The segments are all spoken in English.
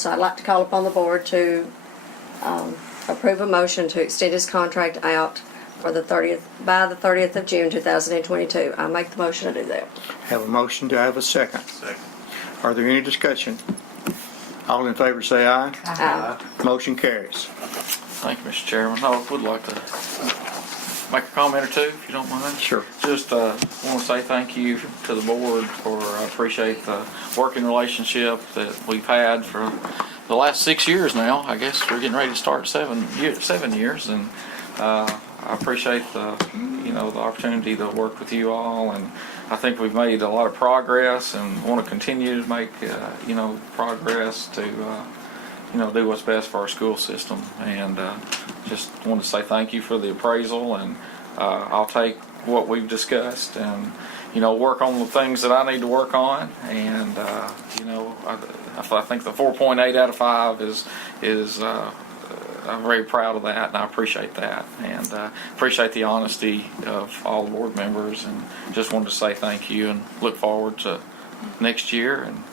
So I'd like to call upon the board to approve a motion to extend his contract out for the 30th, by the 30th of June 2022. I make the motion to do that. Have a motion. Do I have a second? Second. Are there any discussion? All in favor say aye. Aye. Motion carries. Thank you, Mr. Chairman. I would like to make a comment or two, if you don't mind. Sure. Just want to say thank you to the board I appreciate the working relationship that we've had for the last 6 years now. I guess we're getting ready to start 7 years, and I appreciate the opportunity to work with you all, and I think we've made a lot of progress and want to continue to make progress to do what's best for our school system. And just want to say thank you for the appraisal, and I'll take what we've discussed and work on the things that I need to work on. And I think the 4.8 out of 5 is I'm very proud of that, and I appreciate that, and appreciate the honesty of all the board members, and just wanted to say thank you and look forward to next year and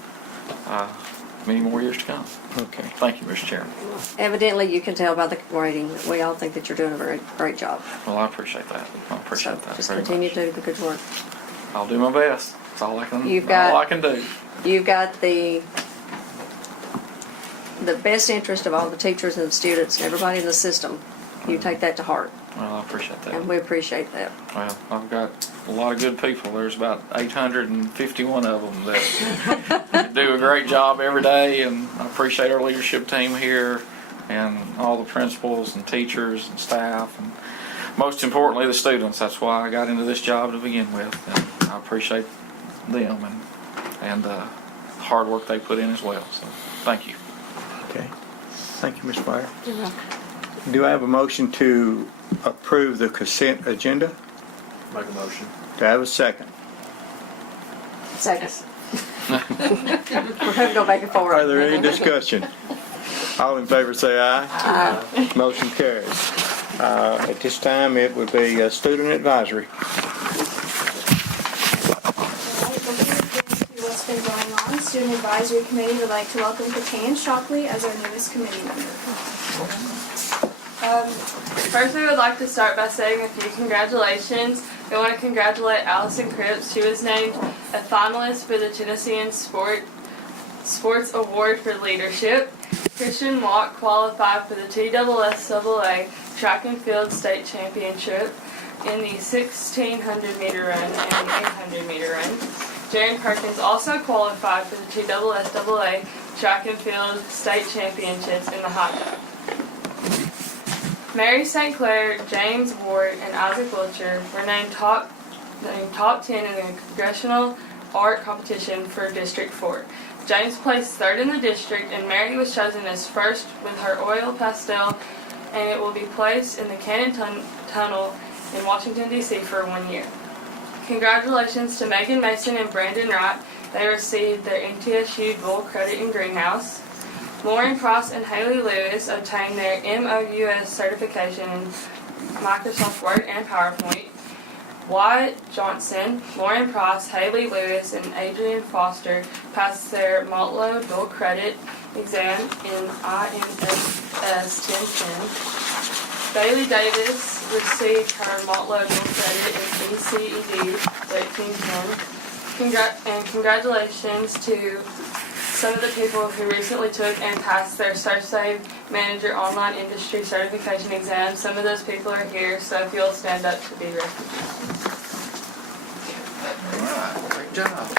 many more years to come. Okay. Thank you, Mr. Chairman. Evidently, you can tell by the rating that we all think that you're doing a very great job. Well, I appreciate that. I appreciate that Just very continue much. to do the good work. I'll do my best. That's all I can. All I can do. You've got the best interest of all the teachers and the students and everybody in the system. You take that to heart, Well, I appreciate that. and we appreciate that. Well, I've got a lot of good people. There's about 851 of them that do a great job every day, and I appreciate our leadership team here and all the principals and teachers and staff, and most importantly the students. That's why I got into this job to begin with, and I appreciate them and the hard work they put in as well. So thank you. Okay. Thank you, Ms. Fire. You're welcome. Do I have a motion to approve the consent agenda? Make a motion. Do I have a second? Second. We're going to go back and forth. Are there any discussion? All in favor say aye. Aye. Motion carries. At this time, it would be student advisory. What's been going on? Student Advisory Committee would like to welcome Patan Shockley as our newest committee member. First, we would like to start by saying a few congratulations. We want to congratulate Allison Cripps. She was named a finalist for the Tennessean Sports Award for Leadership. Christian Mock qualified for the TSSAA Track and Field State Championship in the 1600 meter run and the 800 meter run. Jaren Perkins also qualified for the TSSAA Track and Field State Championships in the hot tub. Mary St. Clair, James Ward, and Isaac Wiltshire were named top 10 in the Congressional Art Competition for District 4. James placed third in the district, and Mary was chosen as first with her oil pastel, and it will be placed in the Cannon Tunnel in Washington, D.C. for 1 year. Congratulations to Megan Mason and Brandon Wright. They received their MTSU Dual Credit in Greenhouse. Lauren Cross and Haley Lewis obtained their MOUS certification in Microsoft Word and PowerPoint. Wyatt Johnson, Lauren Price, Haley Lewis, and Adrian Foster passed their Motlow Dual Credit exam in IMS 1010. Bailey Davis received her Motlow Dual Credit in ECED 1310. And congratulations to some of the people who recently took and passed their SearchSave Manager Online Industry Certification exam. Some of those people are here, so if you'll stand up to be recognized. All right. Great job.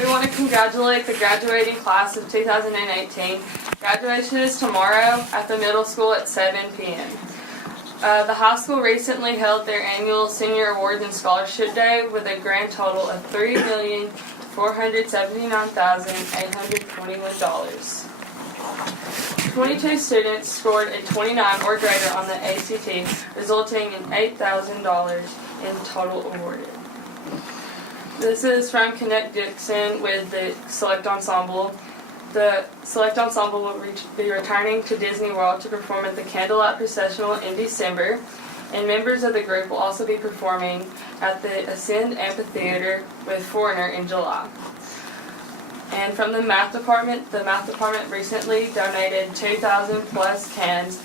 We want to congratulate the graduating class of 2018. Graduation is tomorrow at the middle school at 7 p.m. The high school recently held their annual Senior Awards and Scholarship Day with a grand total of $3,479,821. 22 students scored a 29 or greater on the ACT, resulting in $8,000 in total awarded. This is from Connect Dixon with the Select Ensemble. The Select Ensemble will be returning to Disney World to perform at the Candlelight Processional in December. and members of the group will also be performing at the Ascend Amphitheater with Foreigner in July. And from the math department recently donated 2,000 plus cans,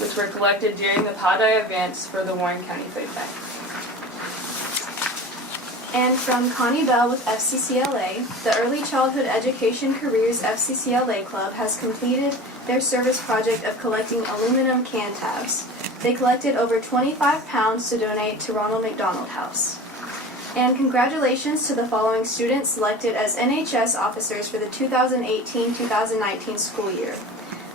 which were collected during the Pi Day events for the Warren County Food Bank. And from Connie Bell with FCCLA, the Early Childhood Education Careers FCCLA Club has completed their service project of collecting aluminum can tabs. They collected over 25 pounds to donate to Ronald McDonald House. And congratulations to the following students selected as NHS officers for the 2018-2019 school year.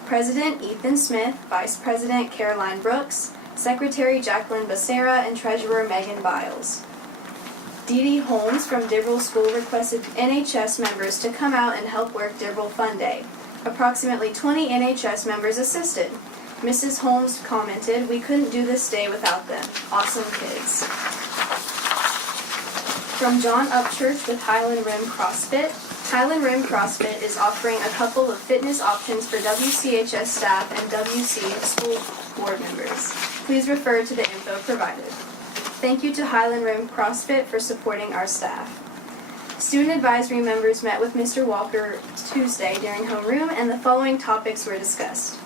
President Ethan Smith, Vice President Caroline Brooks, Secretary Jacqueline Becerra, and Treasurer Megan Biles. Dee Dee Holmes from Dibble School requested NHS members to come out and help work Dibble Fun Day. Approximately 20 NHS members assisted. Mrs. Holmes commented, "We couldn't do this day without them. Awesome kids." From John Upchurch with Highland Rim CrossFit. Highland Rim CrossFit is offering a couple of fitness options for WCHS staff and WC school board members. Please refer to the info provided. Thank you to Highland Rim CrossFit for supporting our staff. Student advisory members met with Mr. Walker Tuesday during homeroom, and the following topics were discussed.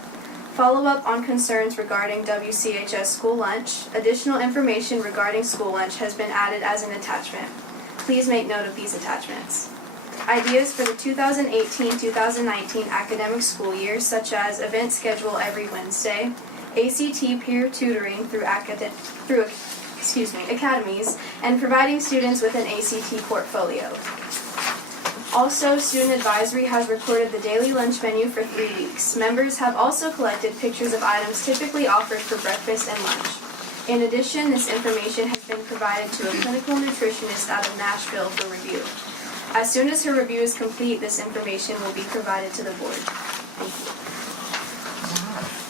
Follow-up on concerns regarding WCHS school lunch. Additional information regarding school lunch has been added as an attachment. Please make note of these attachments. Ideas for the 2018-2019 academic school year, such as event schedule every Wednesday, ACT peer tutoring through academies, and providing students with an ACT portfolio. Also, Student Advisory has recorded the daily lunch menu for 3 weeks. Members have also collected pictures of items typically offered for breakfast and lunch. In addition, this information has been provided to a clinical nutritionist out of Nashville for review. As soon as her review is complete, this information will be provided to the board. Thank you.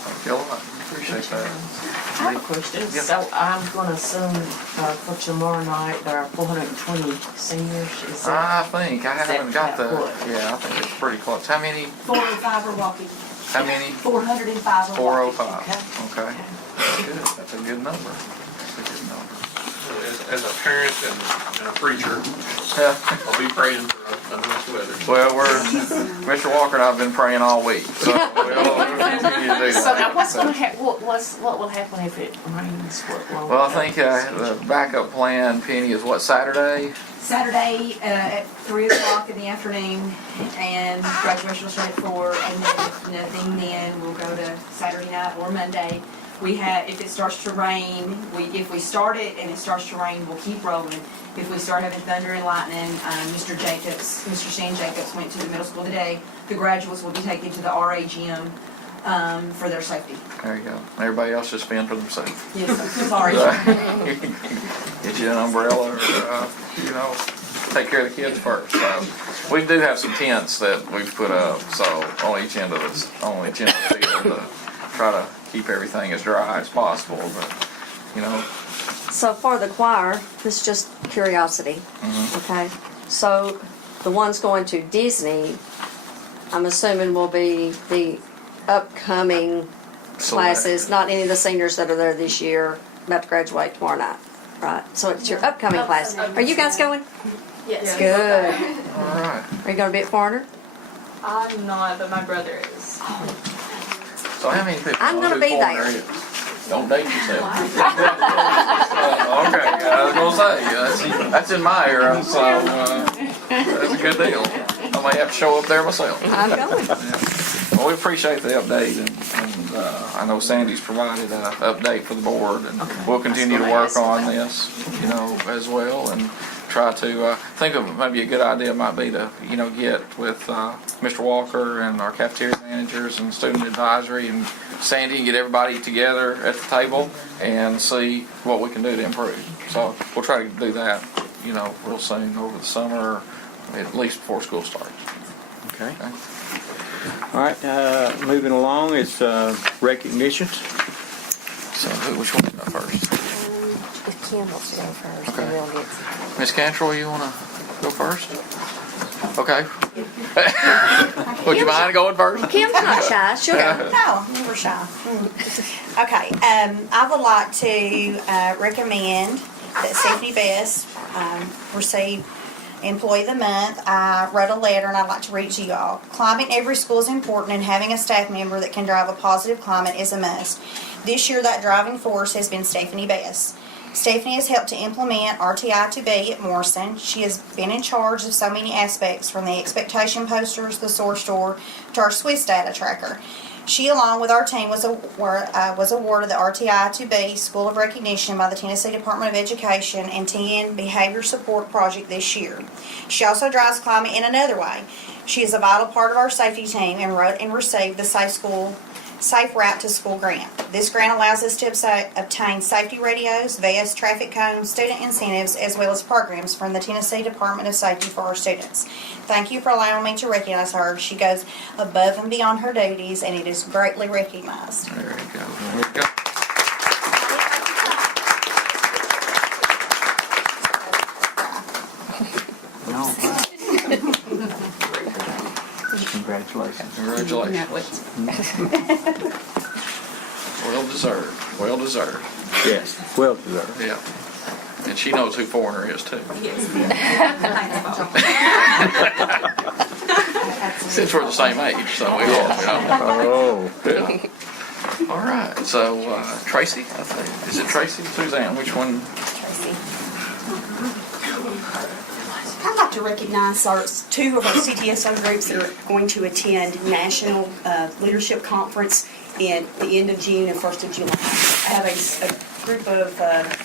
Thank you a lot. Appreciate that. I have a question. Yeah. So I'm going to assume for tomorrow night there are 420 seniors. Is that I think, I haven't got the, close? yeah, I think it's pretty close. How many, 405 are walking. how many? 405 are walking. 405. Okay. That's good. That's a good number. That's a good number. As a parent and a preacher, Yeah. I'll be praying for a nice weather. Well, Mr. Walker and I have been praying all week, so we'll continue to do So now that. what's going to happen? What will happen if it rains? Well, I think the backup plan, Penny, is what, Saturday? Saturday at 3 o'clock in the afternoon, and graduation will start at 4, and then if nothing, then we'll go to Saturday night or Monday. If it starts to rain, if we start it and it starts to rain, we'll keep rolling. If we start having thunder and lightning, Mr. Stan Jacobs went to the middle school today. The graduates will be taken to the RA gym for their safety. There you go. Everybody else just fend for themselves. Yes, sir. Sorry. Get you an umbrella or, take care of the kids first. So, we do have some tents that we've put up, so on each end of the field to try to keep everything as dry as possible, but, So for the choir, this is just curiosity, okay? So the ones going to Disney, I'm assuming will be the upcoming classes, not any of the seniors that are there this year, about to graduate tomorrow night, right? So it's your upcoming class. Are you guys going? Yes. Good. all right. Are you going to be at Foreigner? I'm not, but my brother is. So how many people? I'm gonna be there. Don't date yourself. Okay, I was gonna say, that's in my era, so, that's a good deal. I may have to show up there myself. I'm going. Well, we appreciate the update, and I know Sandy's provided an update for the board, and we'll continue to work on this, as well, and try to think of maybe a good idea might be to, get with Mr. Walker and our cafeteria managers and student advisory and Sandy and get everybody together at the table and see what we can do to improve. So we'll try to do that, real soon over the summer, at least before school starts. Okay. All right, moving along is recognitions. So which one go first? If Kim wants to go first, Okay. then we'll get. Miss Cantrell, you want to go first? Okay. Would you mind going first? Kim's not shy. She'll go. No, never shy. Okay, I would like to recommend that Stephanie Best receive Employee of the Month. I wrote a letter and I'd like to read it to you all. Climate in every school is important, and having a staff member that can drive a positive climate is a must. This year, that driving force has been Stephanie Best. Stephanie has helped to implement RTI2B at Morrison. She has been in charge of so many aspects, from the expectation posters, the source store, to our Swiss data tracker. She, along with our team, was awarded the RTI2B School of Recognition by the Tennessee Department of Education and TN Behavior Support Project this year. She also drives climate in another way. She is a vital part of our safety team and wrote and received the Safe Route to School grant. This grant allows us to obtain safety radios, vests, traffic cones, student incentives, as well as programs from the Tennessee Department of Safety for our students. Thank you for allowing me to recognize her. She goes above and beyond her duties, and it is greatly recognized. There you go. There you go. Congratulations. Congratulations. Well deserved. Well deserved. Yes, well deserved. Yeah. And she knows who Foreigner is too. Since we're the same age, so we all, Oh. Yeah. All right. So Tracy, I think. Is it Tracy? Suzanne? Which one? I'd like to recognize two of our CTSO groups that are going to attend National Leadership Conference in the end of June and 1st of July. I have a group of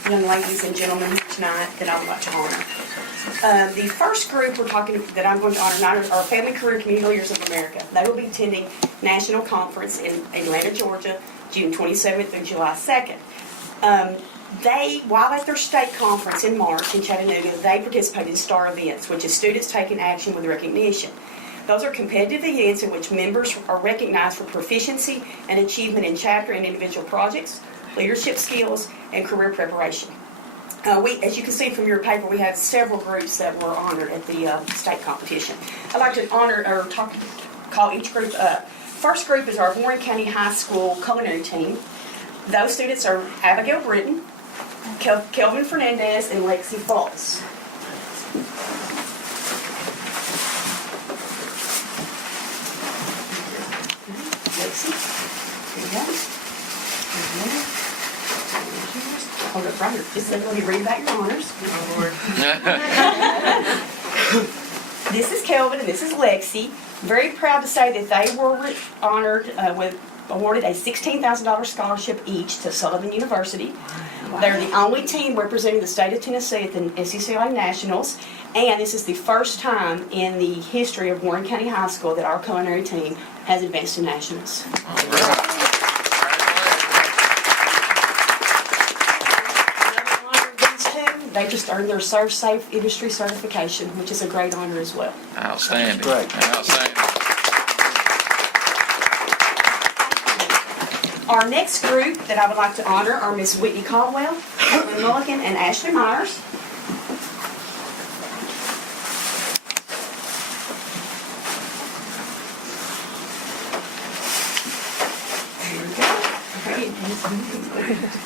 young ladies and gentlemen tonight that I would like to honor. The first group that I'm going to honor are Family Career Community Leaders of America. They will be attending National Conference in Atlanta, Georgia, June 27th through July 2nd. While at their state conference in March in Chattanooga, they participate in STAR events, which is Students Taking Action with Recognition. Those are competitive events in which members are recognized for proficiency and achievement in chapter and individual projects, leadership skills, and career preparation. As you can see from your paper, we had several groups that were honored at the state competition. I'd like to call each group up. First group is our Warren County High School Culinary team. Those students are Abigail Britton, Kelvin Fernandez, and Lexi Falls. Lexi, there you go. Hold up right here. Just let me read about your honors. This is Kelvin and this is Lexi. Very proud to say that they were honored awarded a $16,000 scholarship each to Sullivan University. They're the only team representing the state of Tennessee at the SCCLA Nationals, and this is the first time in the history of Warren County High School that our culinary team has advanced to nationals. They just earned their Serve Safe Industry certification, which is a great honor as well. Outstanding. Great. Outstanding. Our next group that I would like to honor are Miss Whitney Caldwell, Caitlin Mulligan, and Ashley Myers.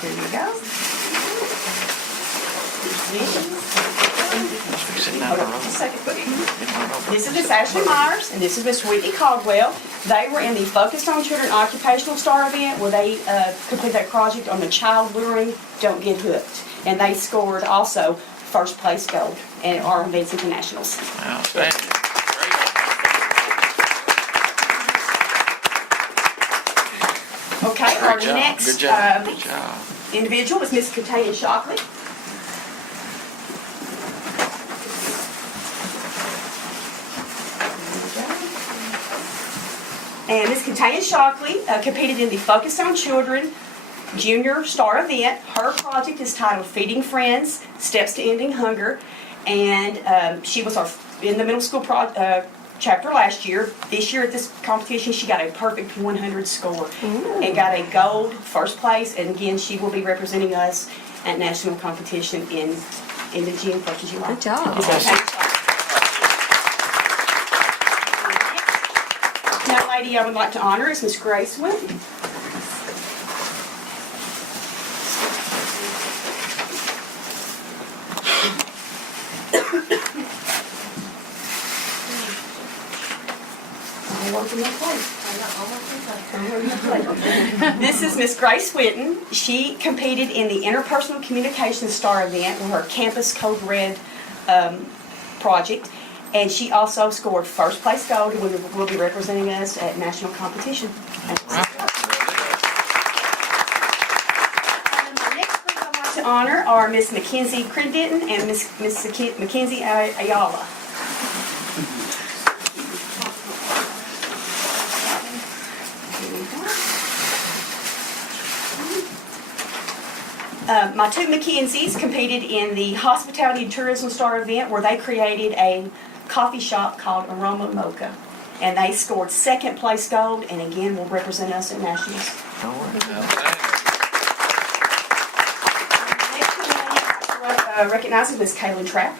There you go. Hold on just a second. This is Miss Ashley Myers, and this is Miss Whitney Caldwell. They were in the Focused on Children Occupational STAR event where they completed that project on the child luring, Don't Get Hooked. And they scored also first place gold and are advancing to nationals. Outstanding. Okay, our next Good job. Good job. individual is Miss Kataya Shockley. And Ms. Kataya Shockley competed in the Focus on Children Junior STAR event. Her project is titled Feeding Friends, Steps to Ending Hunger. And she was in the middle school chapter last year. This year at this competition, she got a perfect 100 score and got a gold first place. And again, she will be representing us at national competition in the June 1st of July. Good job. Ms. Kataya Shockley. Now, lady I would like to honor is Miss Grace Williams. word from that plate. This is Miss Grace Whitten. She competed in the Interpersonal Communication Star event with her Campus Code Red project, and she also scored first place gold and will be representing us at national competition. And the next group I'd like to honor are Miss Mackenzie Crendenton and Miss Mackenzie Ayala. My two Mackenzies competed in the Hospitality and Tourism Star event where they created a coffee shop called Aroma Mocha. And they scored second place gold and again will represent us at nationals. Next one I'd like to recognize is Miss Kaylin Trapp.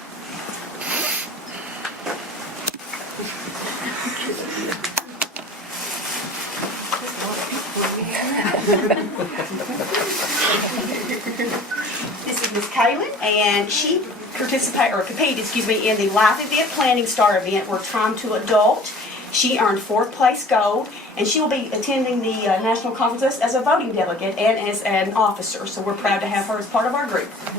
This is Miss Kaylin, and she competed in the Life Event Planning Star event, where Time to Adult. She earned fourth place gold, and she will be attending the national conference as a voting delegate and as an officer. So we're proud to have her as part of our group. The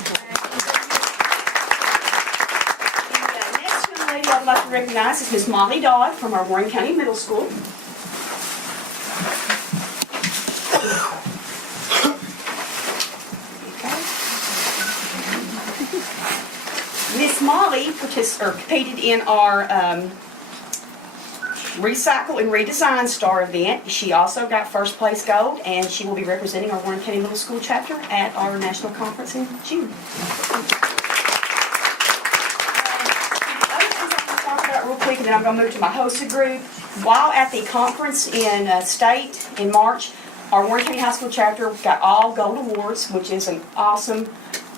next young lady I'd like to recognize is Miss Molly Dodd from our Warren County Middle School. Miss Molly competed in our Recycle and Redesign Star event. She also got first place gold, and she will be representing our Warren County Middle School chapter at our national conference in June. Other things I'm going to talk about real quick, and then I'm going to move to my hosted group. While at the conference in state in March, our Warren County High School chapter got all gold awards, which is an awesome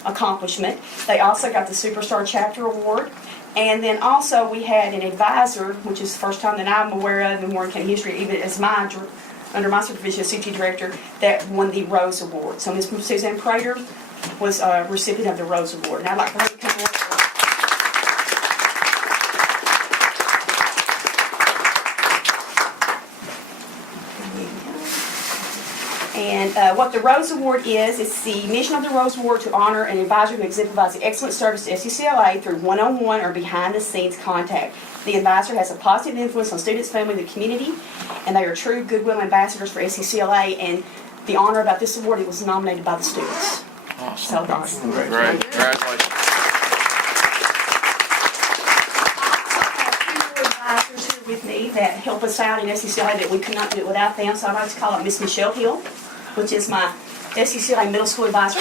accomplishment. They also got the Superstar Chapter Award. And then also we had an advisor, which is the first time that I'm aware of in Warren County history, even as under my supervision as CT director, that won the Rose Award. So Ms. Suzanne Prater was a recipient of the Rose Award. And I'd like for her to come forward. And what the Rose Award is, it's the mission of the Rose Award to honor an advisor who exemplifies the excellent service to SCCLA through one-on-one or behind-the-scenes contact. The advisor has a positive influence on students, family, and the community, and they are true goodwill ambassadors for SCCLA. And the honor about this award, it was nominated by the students. Awesome. So that's Great. Congratulations. Advisors here with me that help us out in SCCLA that we could not do it without them. So I'd like to call out Miss Michelle Hill, which is my SCCLA middle school advisor.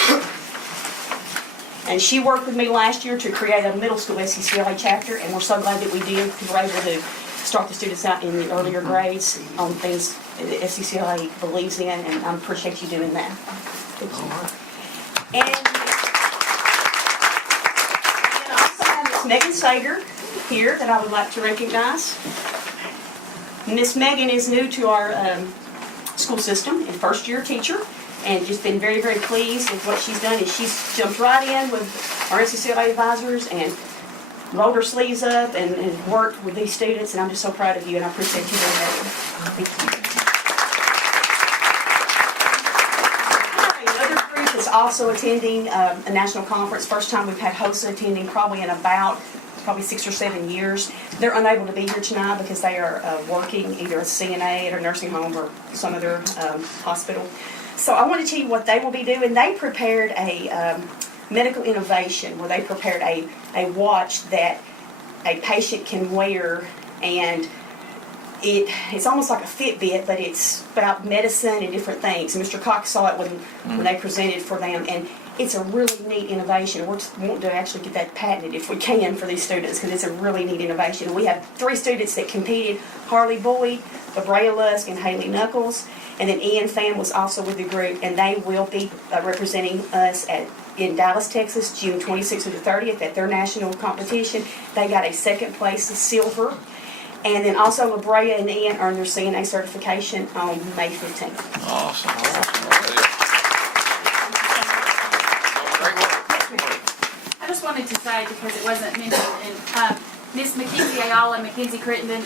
And she worked with me last year to create a middle school SCCLA chapter, and we're so glad that we did. We were able to start the students out in the earlier grades on things that SCCLA believes in, and I appreciate you doing that. And also have Miss Megan Sager here that I would like to recognize. Miss Megan is new to our school system, a first-year teacher, and just been very, very pleased with what she's done. And she's jumped right in with our SCCLA advisors and rolled her sleeves up and worked with these students. And I'm just so proud of you, and I appreciate you doing that. Thank you. Another group is also attending a national conference. First time we've had hosts attending probably in about 6 or 7 years. They're unable to be here tonight because they are working either as CNA at a nursing home or some other hospital. So I want to tell you what they will be doing. They prepared a medical innovation where they prepared a watch that a patient can wear, and it's almost like a Fitbit, but it's about medicine and different things. And Mr. Cox saw it when they presented for them, and it's a really neat innovation. We're wanting to actually get that patented if we can for these students, because it's a really neat innovation. And we have 3 students that competed: Harley Boyd, Abrea Lusk, and Haley Knuckles. And then Ian Pham was also with the group, and they will be representing us in Dallas, Texas, June 26th to the 30th at their national competition. They got a second place, silver. And then also Abrea and Ian earned their CNA certification on May 15th. Awesome. I just wanted to say, because it wasn't mentioned, Miss Mackenzie Ayala and Mackenzie Crittenden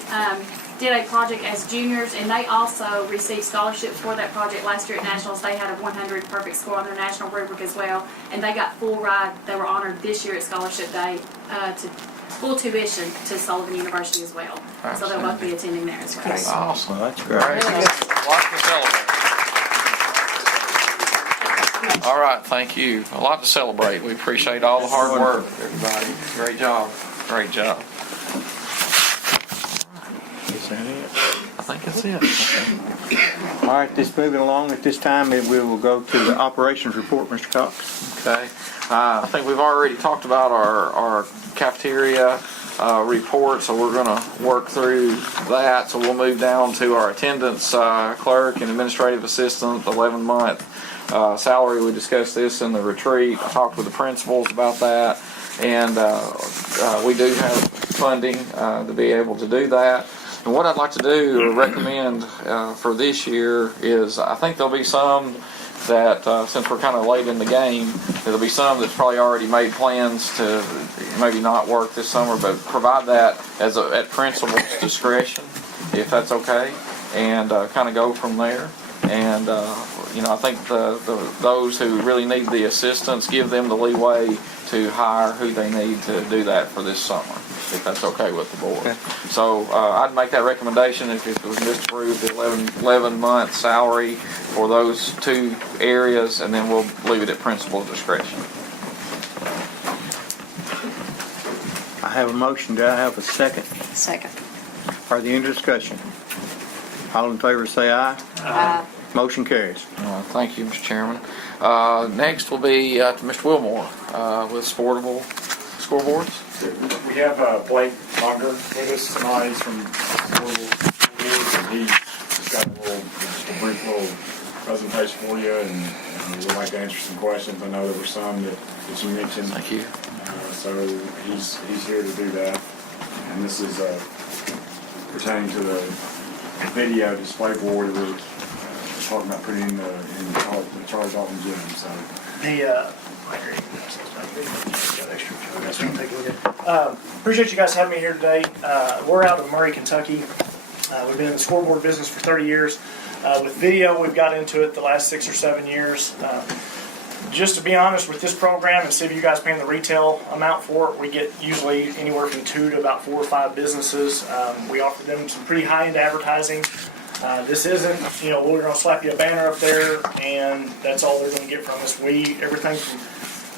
did a project as juniors, and they also received scholarships for that project last year at Nationals. They had a 100 perfect score on their national rubric as well, and they got full ride. They were honored this year at Scholarship Day to full tuition to Sullivan University as well. So they'll both be attending there as well. Awesome. Well, that's great. Lots to celebrate. All right, thank you. A lot to celebrate. We appreciate all the hard work, everybody. Great job. Great job. Is that it? I think that's it. All right, this moving along at this time, we will go to the operations report, Mr. Cox. Okay. I think we've already talked about our cafeteria report, so we're going to work through that. So we'll move down to our attendance clerk and administrative assistant, 11-month salary. We discussed this in the retreat. I talked with the principals about that, and we do have funding to be able to do that. And what I'd like to do or recommend for this year is, I think there'll be some that, since we're kind of late in the game, there'll be some that's probably already made plans to maybe not work this summer, but provide that as at principal's discretion, if that's okay, and kind of go from there. And I think those who really need the assistance, give them the leeway to hire who they need to do that for this summer, if that's okay with the board. Okay. So I'd make that recommendation if it was just approved, the 11-month salary for those two areas, and then we'll leave it at principal's discretion. I have a motion. Do I have a second? Second. Are there any discussion? All in favor say aye. Aye. Motion carries. Thank you, Mr. Chairman. Next will be to Mr. Wilmore with sportable scoreboards. We have Blake Longer with us tonight. He's from Sportable Scoreboards, and he's just got a brief little presentation for you, and we'd like to answer some questions. I know there were some that you mentioned. Thank you. So he's here to do that, and this is pertaining to the video display board that we're talking about putting in the Charles Dalton gym. So appreciate you guys having me here today. We're out of Murray, Kentucky. We've been in the scoreboard business for 30 years. With video, we've got into it the last 6 or 7 years. Just to be honest with this program, and see if you guys paying the retail amount for it, we get usually anywhere from 2 to about 4 or 5 businesses. We offer them some pretty high-end advertising. This isn't, we're going to slap you a banner up there, and that's all they're going to get from us. Everything from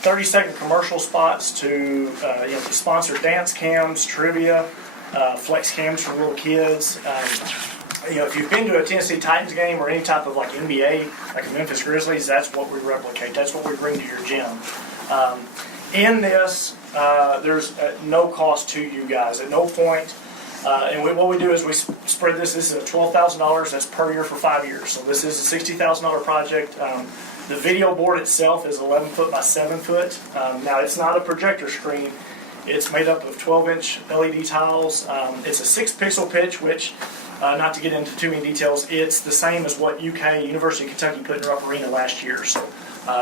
30-second commercial spots to sponsored dance cams, trivia, flex cams for little kids. If you've been to a Tennessee Titans game or any type of like NBA, like the Memphis Grizzlies, that's what we replicate. That's what we bring to your gym. In this, there's no cost to you guys. At no point. What we do is we spread this. This is $12,000. That's per year for 5 years. So this is a $60,000 project. The video board itself is 11 foot by 7 foot. Now it's not a projector screen. It's made up of 12-inch LED tiles. It's a 6-pixel pitch, which, not to get into too many details, it's the same as what University of Kentucky put in their upper arena last year. So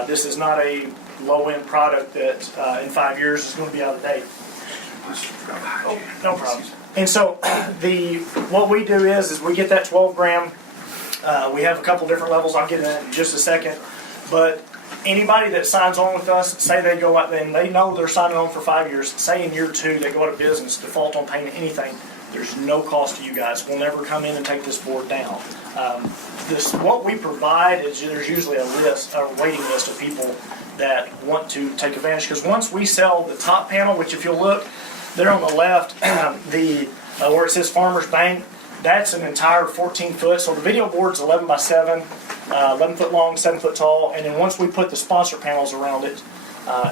this is not a low-end product that in 5 years is going to be out of date. Oh, no problem. And so what we do is we get that 12 gram. We have a couple different levels. I'll get into that in just a second. But anybody that signs on with us, say they go out and they know they're signing on for 5 years, say in year 2 they go out of business, default on paying anything, there's no cost to you guys. We'll never come in and take this board down. What we provide is there's usually a waiting list of people that want to take advantage. Because once we sell the top panel, which if you'll look, there on the left, where it says Farmers Bank, that's an entire 14 foot. So the video board's 11 by 7, 11 foot long, 7 foot tall. And then once we put the sponsor panels around it,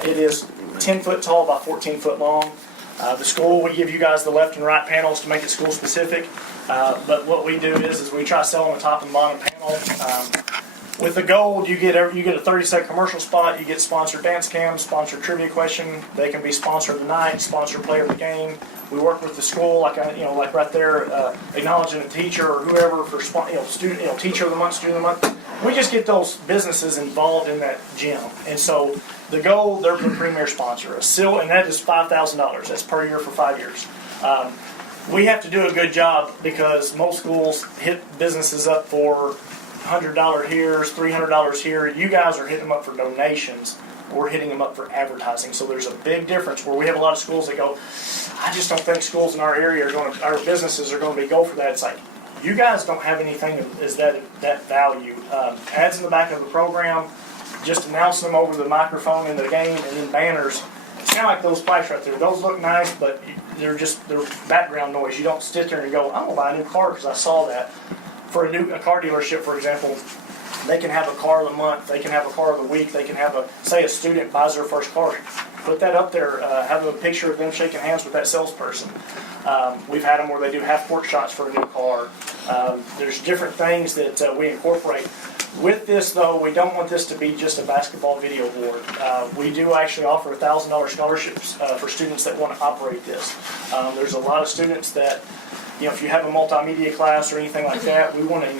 it is 10 foot tall by 14 foot long. The school, we give you guys the left and right panels to make it school specific. But what we do is we try selling the top and bottom panel. With the gold, you get a 30-second commercial spot. You get sponsored dance cams, sponsored trivia question. They can be sponsor of the night, sponsor player of the game. We work with the school, like right there, acknowledging a teacher or whoever for student, teacher of the month, student of the month. We just get those businesses involved in that gym, and so the gold, they're the premier sponsor. A silver, and that is $5,000. That's per year for 5 years. We have to do a good job because most schools hit businesses up for $100 here, $300 here. You guys are hitting them up for donations. We're hitting them up for advertising. So there's a big difference where we have a lot of schools that go, I just don't think schools in our area are going to, our businesses are going to go for that. It's like, you guys don't have anything as that value. Ads in the back of the program, just announcing them over the microphone in the game, and then banners. It's kind of like those pipes right there. Those look nice, but they're background noise. You don't sit there and go, I'm going to buy a new car because I saw that. For a car dealership, for example, they can have a car of the month, they can have a car of the week, they can have say a student buys their first car. Put that up there, have a picture of them shaking hands with that salesperson. We've had them where they do half-court shots for a new car. There's different things that we incorporate. With this, though, we don't want this to be just a basketball video board. We do actually offer $1,000 scholarships for students that want to operate this. There's a lot of students that, if you have a multimedia class or anything like that, we want to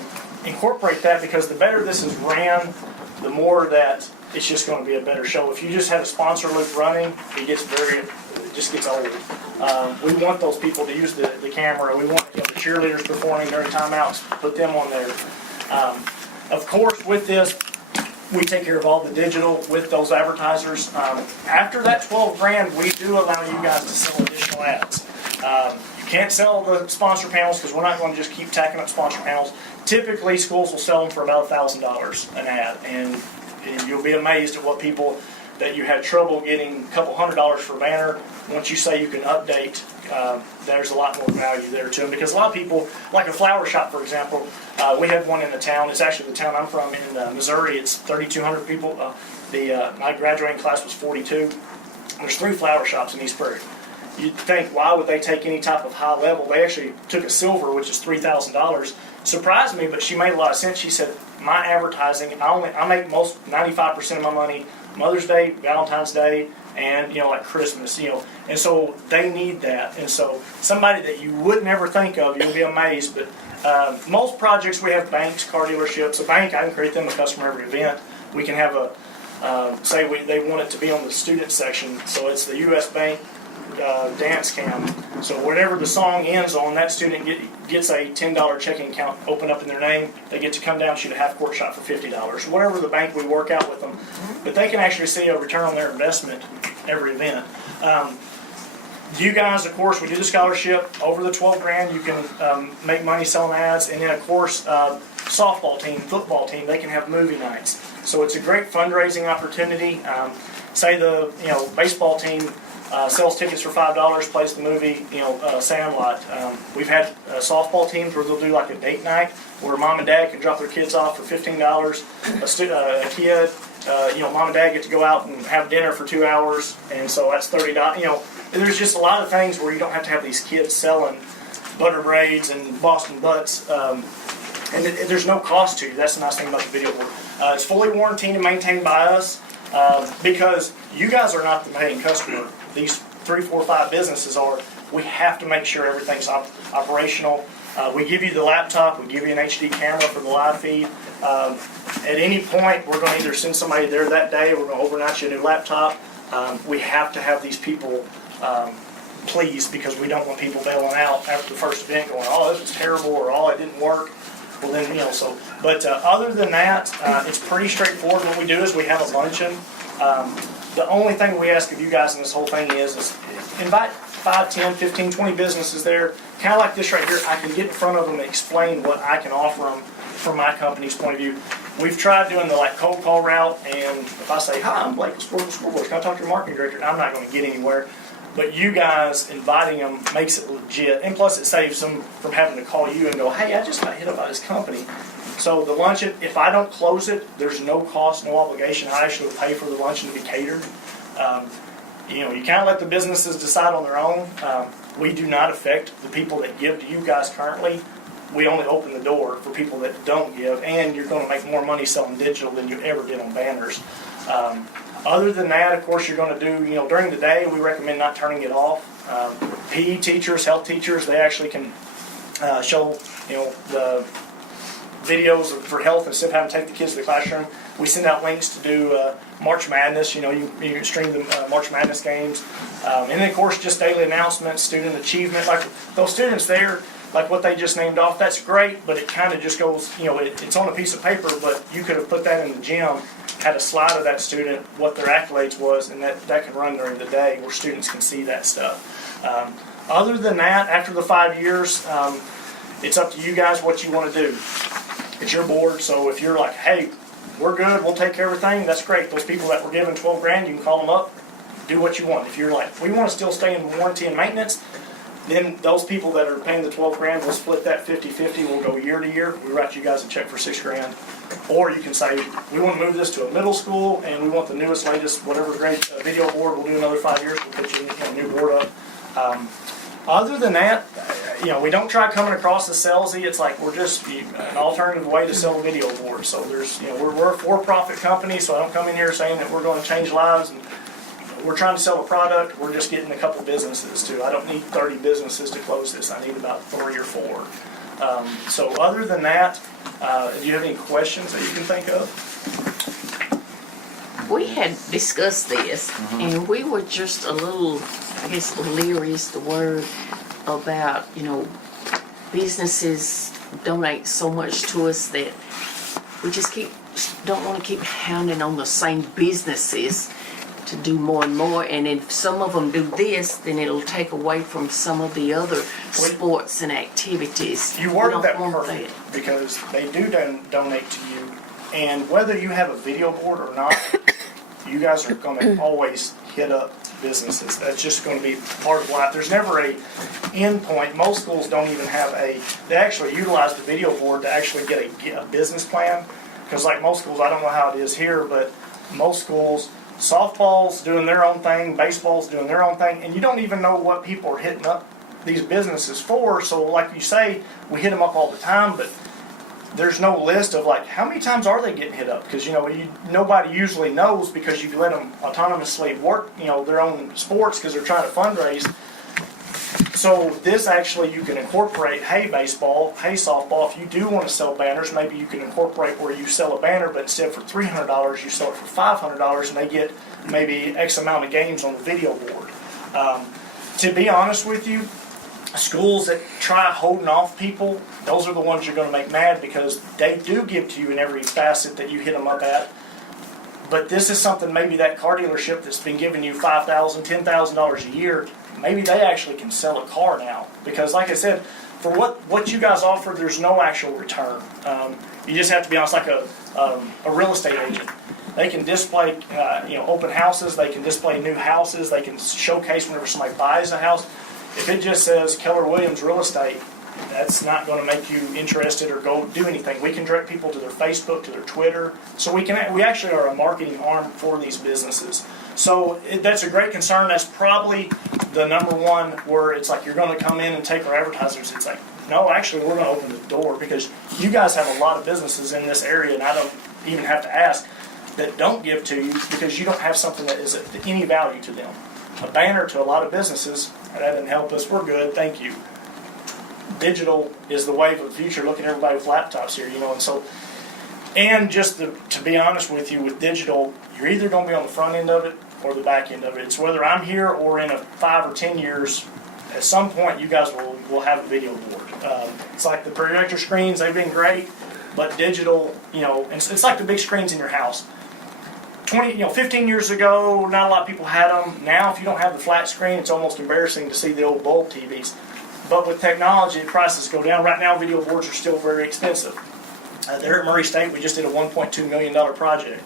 incorporate that because the better this is ran, the more that it's just going to be a better show. If you just have a sponsor loop running, it just gets old. We want those people to use the camera. We want the cheerleaders performing during timeouts, put them on there. Of course, with this, we take care of all the digital with those advertisers. After that $12,000, we do allow you guys to sell additional ads. You can't sell the sponsor panels because we're not going to just keep tacking up sponsor panels. Typically, schools will sell them for about $1,000 an ad, and you'll be amazed at what people that you had trouble getting a couple $100 for a banner. Once you say you can update, there's a lot more value there to them because a lot of people, like a flower shop, for example, we had one in the town. It's actually the town I'm from in Missouri. It's 3,200 people. My graduating class was 42. There's 3 flower shops in East Prairie. You'd think, why would they take any type of high level? They actually took a silver, which is $3,000. Surprised me, but she made a lot of sense. She said, my advertising, I make 95% of my money Mother's Day, Valentine's Day, and like Christmas, and so they need that. And so somebody that you would never think of, you'll be amazed. But most projects, we have banks, car dealerships. A bank, I can create them a customer every event. We can have they want it to be on the student section, so it's the U.S. Bank dance cam. So whenever the song ends on, that student gets a $10 checking account open up in their name. They get to come down and shoot a half-court shot for $50. Whatever the bank we work out with them. But they can actually see a return on their investment every event. You guys, of course, we do the scholarship. Over the $12,000, you can make money selling ads. And then, of course, softball team, football team, they can have movie nights. So it's a great fundraising opportunity. Say the baseball team sells tickets for $5, plays the movie, Sandlot. We've had softball teams where they'll do like a date night where mom and dad can drop their kids off for $15. A kid, mom and dad get to go out and have dinner for 2 hours, and so that's $30. There's just a lot of things where you don't have to have these kids selling butter braids and Boston butts, and there's no cost to you. That's the nice thing about the video board. It's fully warranted and maintained by us because you guys are not the paying customer. These 3, 4, 5 businesses are. We have to make sure everything's operational. We give you the laptop. We give you an HD camera for the live feed. At any point, we're going to either send somebody there that day, or we're going to overnight you a new laptop. We have to have these people pleased because we don't want people bailing out after the first event going, oh, this was terrible, or oh, it didn't work. Well, then, But other than that, it's pretty straightforward. What we do is we have a luncheon. The only thing we ask of you guys in this whole thing is invite 5, 10, 15, 20 businesses there. Kind of like this right here. I can get in front of them and explain what I can offer them from my company's point of view. We've tried doing the cold call route, and if I say, hi, I'm Blake with School Board, can I talk to your marketing director? I'm not going to get anywhere. But you guys inviting them makes it legit. And plus it saves them from having to call you and go, hey, I just got hit up by this company. So the luncheon, if I don't close it, there's no cost, no obligation. I actually pay for the luncheon to be catered. You kind of let the businesses decide on their own. We do not affect the people that give to you guys currently. We only open the door for people that don't give, and you're going to make more money selling digital than you ever did on banners. Other than that, of course, you're going to do, during the day, we recommend not turning it off. PE teachers, health teachers, they actually can show, videos for health instead of having to take the kids to the classroom. We send out links to do March Madness. You can stream the March Madness games. And then, of course, just daily announcements, student achievement. Like those students there, like what they just named off, that's great, but it kind of just goes, it's on a piece of paper, but you could have put that in the gym, had a slide of that student, what their accolades was, and that can run during the day where students can see that stuff. Other than that, after the 5 years, it's up to you guys what you want to do. It's your board, so if you're like, hey, we're good, we'll take care of everything, that's great. Those people that were given $12,000, you can call them up, do what you want. If you're like, we want to still stay in warranty and maintenance, then those people that are paying the $12,000, we'll split that 50-50, we'll go year to year, we write you guys a check for $6,000. Or you can say, we want to move this to a middle school, and we want the newest, latest, whatever great video board, we'll do another 5 years, we'll put you a new board up. Other than that, we don't try coming across as salesy. It's like we're just an alternative way to sell video boards. So there's, we're a for-profit company, so I don't come in here saying that we're going to change lives. And we're trying to sell a product. We're just getting a couple businesses too. I don't need 30 businesses to close this. I need about 3 or 4. So other than that, do you have any questions that you can think of? We had discussed this, and we were just a little, I guess, leery is the word, about, businesses donate so much to us that we just don't want to keep hounding on the same businesses to do more and more. And if some of them do this, then it'll take away from some of the other sports and activities. You worded that perfect because they do donate to you, and whether you have a video board or not, you guys are going to always hit up businesses. That's just going to be part of life. There's never a end point. Most schools don't even have they actually utilize the video board to actually get a business plan. Because like most schools, I don't know how it is here, but most schools, softball's doing their own thing, baseball's doing their own thing, and you don't even know what people are hitting up these businesses for. So like you say, we hit them up all the time, but there's no list of like how many times are they getting hit up, because nobody usually knows, because you let them autonomously work their own sports because they're trying to fundraise. So this actually you can incorporate, hey baseball, hey softball, if you do want to sell banners, maybe you can incorporate where you sell a banner, but instead for $300 you sell it for $500, and they get maybe X amount of games on the video board. To be honest with you, schools that try holding off people, those are the ones you're going to make mad, because they do give to you in every facet that you hit them up at. But this is something, maybe that car dealership that's been giving you $5,000, $10,000 a year, maybe they actually can sell a car now. Because like I said, for what you guys offer, there's no actual return. You just have to be honest, like a real estate agent. They can display open houses, they can display new houses, they can showcase whenever somebody buys a house. If it just says Keller Williams Real Estate, that's not going to make you interested or go do anything. We can direct people to their Facebook, to their Twitter. So we actually are a marketing arm for these businesses. So that's a great concern. That's probably the number one where it's like you're going to come in and take our advertisers. It's like, no, actually we're going to open the door, because you guys have a lot of businesses in this area, and I don't even have to ask, that don't give to you because you don't have something that is of any value to them. A banner to a lot of businesses, that didn't help us, we're good, thank you. Digital is the wave of the future. Look at everybody with laptops here, and just to be honest with you, with digital, you're either going to be on the front end of it or the back end of it. It's whether I'm here or in 5 or 10 years, at some point you guys will have a video board. It's like the projector screens, they've been great, but digital, it's like the big screens in your house. 15 years ago, not a lot of people had them. Now, if you don't have the flat screen, it's almost embarrassing to see the old bulb TVs. But with technology, prices go down. Right now, video boards are still very expensive. There at Murray State, we just did a $1.2 million project.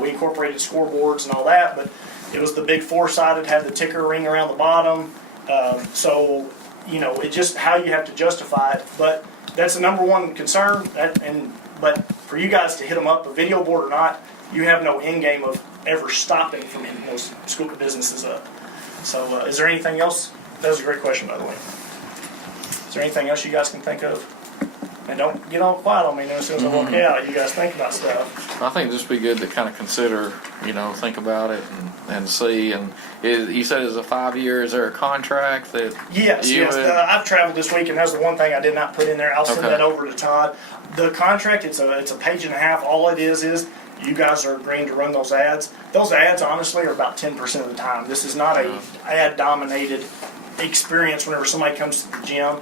We incorporated scoreboards and all that, but it was the big 4-sided, had the ticker ring around the bottom. So, it's just how you have to justify it. But that's the number one concern. But for you guys to hit them up, a video board or not, you have no end game of ever stopping from hitting those school businesses up. So is there anything else? That was a great question, by the way. Is there anything else you guys can think of? And don't get all quiet on me as soon as I walk out. You guys think about stuff. I think this would be good to kind of consider, think about it and see. And you said it's a 5-year. Is there a contract that? Yes. I've traveled this week, and that's the one thing I did not put in there. I'll send that over to Todd. The contract, it's a page and a half. All it is you guys are agreeing to run those ads. Those ads, honestly, are about 10% of the time. This is not a ad-dominated experience whenever somebody comes to the gym.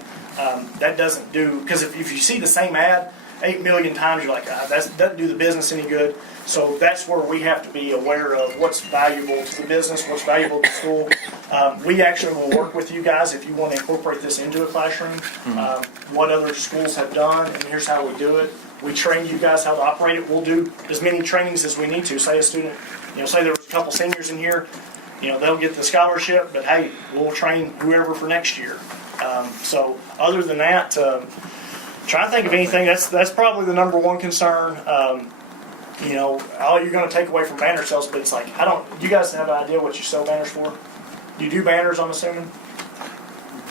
That doesn't do, because if you see the same ad 8 million times, you're like, that doesn't do the business any good. So that's where we have to be aware of what's valuable to the business, what's valuable to the school. We actually will work with you guys if you want to incorporate this into a classroom, what other schools have done, and here's how we do it. We train you guys how to operate it. We'll do as many trainings as we need to. Say a student, say there was a couple seniors in here, they'll get the scholarship, but hey, we'll train whoever for next year. So other than that, trying to think of anything, that's probably the number one concern. All you're going to take away from banner sales, but it's like, you guys have an idea what you sell banners for? Do you do banners, I'm assuming?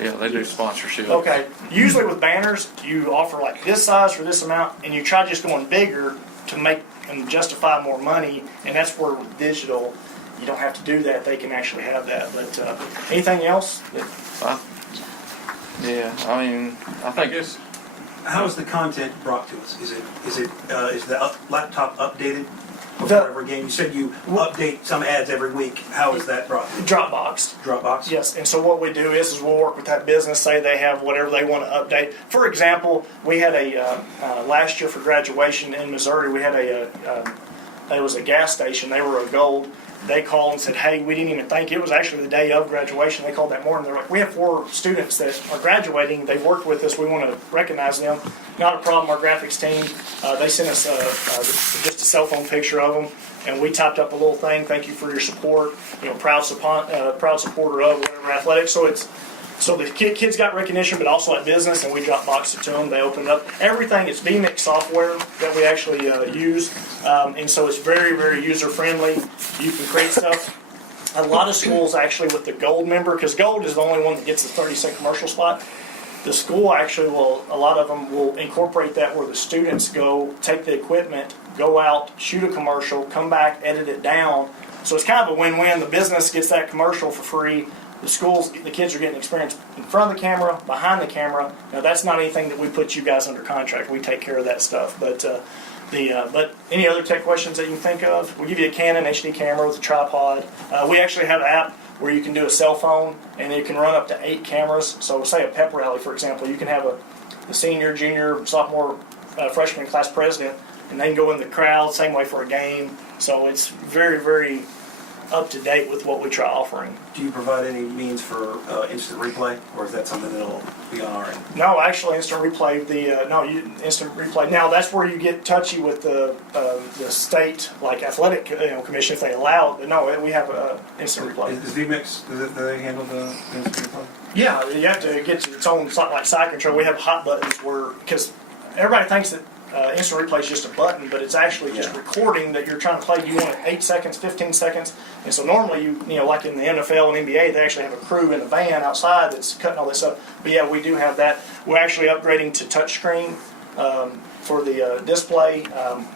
Yeah, they do sponsorship. Okay. Usually with banners, you offer like this size for this amount, and you try just going bigger to make them justify more money, and that's where with digital, you don't have to do that. They can actually have that. But anything else? I think how is the content brought to us? Is the laptop updated before every game? You said you update some ads every week. How is that brought to us? Dropbox? Yes. And so what we do is we'll work with that business, say they have whatever they want to update. For example, we had last year for graduation in Missouri, we had it was a gas station. They were a gold. They called and said, hey, we didn't even think. It was actually the day of graduation. They called that morning. They're like, we have 4 students that are graduating. They worked with us. We want to recognize them. Not a problem. Our graphics team, they sent us just a cell phone picture of them, and we typed up a little thing. Thank you for your support. Proud supporter of whatever athletics. So the kids got recognition, but also at business, and we Dropboxed it to them. They opened up everything. It's vMix software that we actually use, and so it's very, very user-friendly. You can create stuff. A lot of schools actually with the Gold member, because Gold is the only one that gets the 30-second commercial spot. The school actually a lot of them will incorporate that where the students go, take the equipment, go out, shoot a commercial, come back, edit it down. So it's kind of a win-win. The business gets that commercial for free. The kids are getting experience in front of the camera, behind the camera. Now, that's not anything that we put you guys under contract. We take care of that stuff. But any other tech questions that you can think of? We'll give you a Canon HD camera with a tripod. We actually have an app where you can do a cell phone, and it can run up to 8 cameras. So say a pep rally, for example. You can have a senior, junior, sophomore, freshman class president, and they can go in the crowd, same way for a game. So it's very, very up to date with what we try offering. Do you provide any means for instant replay, or is that something that'll be on our end? No, actually, instant replay. Instant replay. Now that's where you get touchy with the state, like athletic commission, if they allow it. But no, we have instant replay. Is vMix? Do they handle the instant replay? Yeah, you have to get to its own like side control. We have hot buttons because everybody thinks that instant replay is just a button, but it's actually just recording that you're trying to play. You want it 8 seconds, 15 seconds, and so normally like in the NFL and NBA, they actually have a crew in a van outside that's cutting all this up. But yeah, we do have that. We're actually upgrading to touchscreen for the display,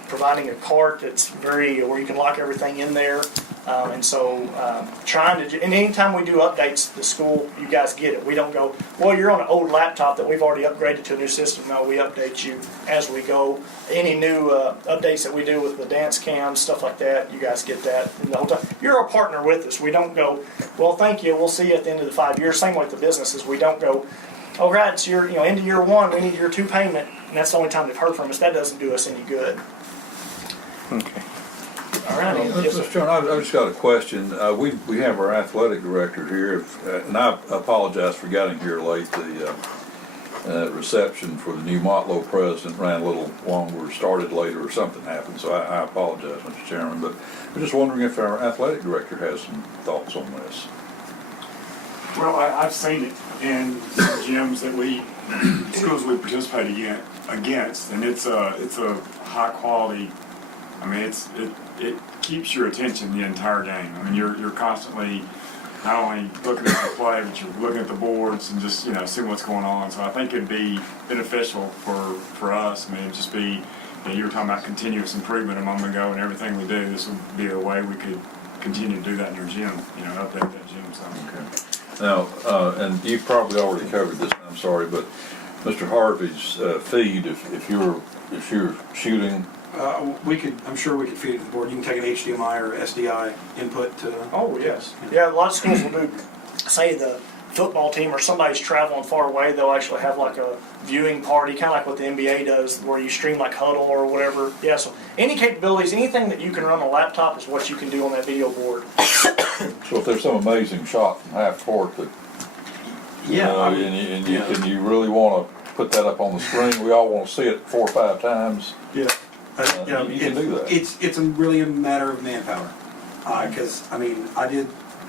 providing a cart that's where you can lock everything in there. And anytime we do updates to the school, you guys get it. We don't go, well, you're on an old laptop that we've already upgraded to a new system. No, we update you as we go. Any new updates that we do with the dance cams, stuff like that, you guys get that the whole time. You're a partner with us. We don't go, well, thank you, we'll see you at the end of the 5 years. Same with the businesses. We don't go, oh, right, it's your end of year 1, we need your 2 payment, and that's the only time they've heard from us. That doesn't do us any good. Okay. All right. Mr. Chairman, I've just got a question. We have our athletic director here, and I apologize for getting here late. The reception for the new Motlow president ran a little longer, started later, or something happened, so I apologize, Mr. Chairman. But I'm just wondering if our athletic director has some thoughts on this. Well, I've seen it in some gyms that schools we participate against, and it's a high quality. I mean, it keeps your attention the entire game. I mean, you're constantly not only looking at the play, but you're looking at the boards and just, seeing what's going on. So I think it'd be beneficial for us. I mean, it'd just be, you were talking about continuous improvement a moment ago, and everything we do, this would be a way we could continue to do that in our gym, update that gym. So. Okay. Now, and you probably already covered this, I'm sorry, but Mr. Harvey's feed, if you're shooting. I'm sure we could feed it to the board. You can take an HDMI or SDI input to. Oh, yes. Yeah, a lot of schools will do, say the football team or somebody's traveling far away, they'll actually have like a viewing party, kind of like what the NBA does, where you stream like Huddle or whatever. Yeah, so any capabilities, anything that you can run on a laptop is what you can do on that video board. So if there's some amazing shot from half court that, and you really want to put that up on the screen, we all want to see it 4 or 5 times. Yeah. You can do that. It's really a matter of manpower. Because,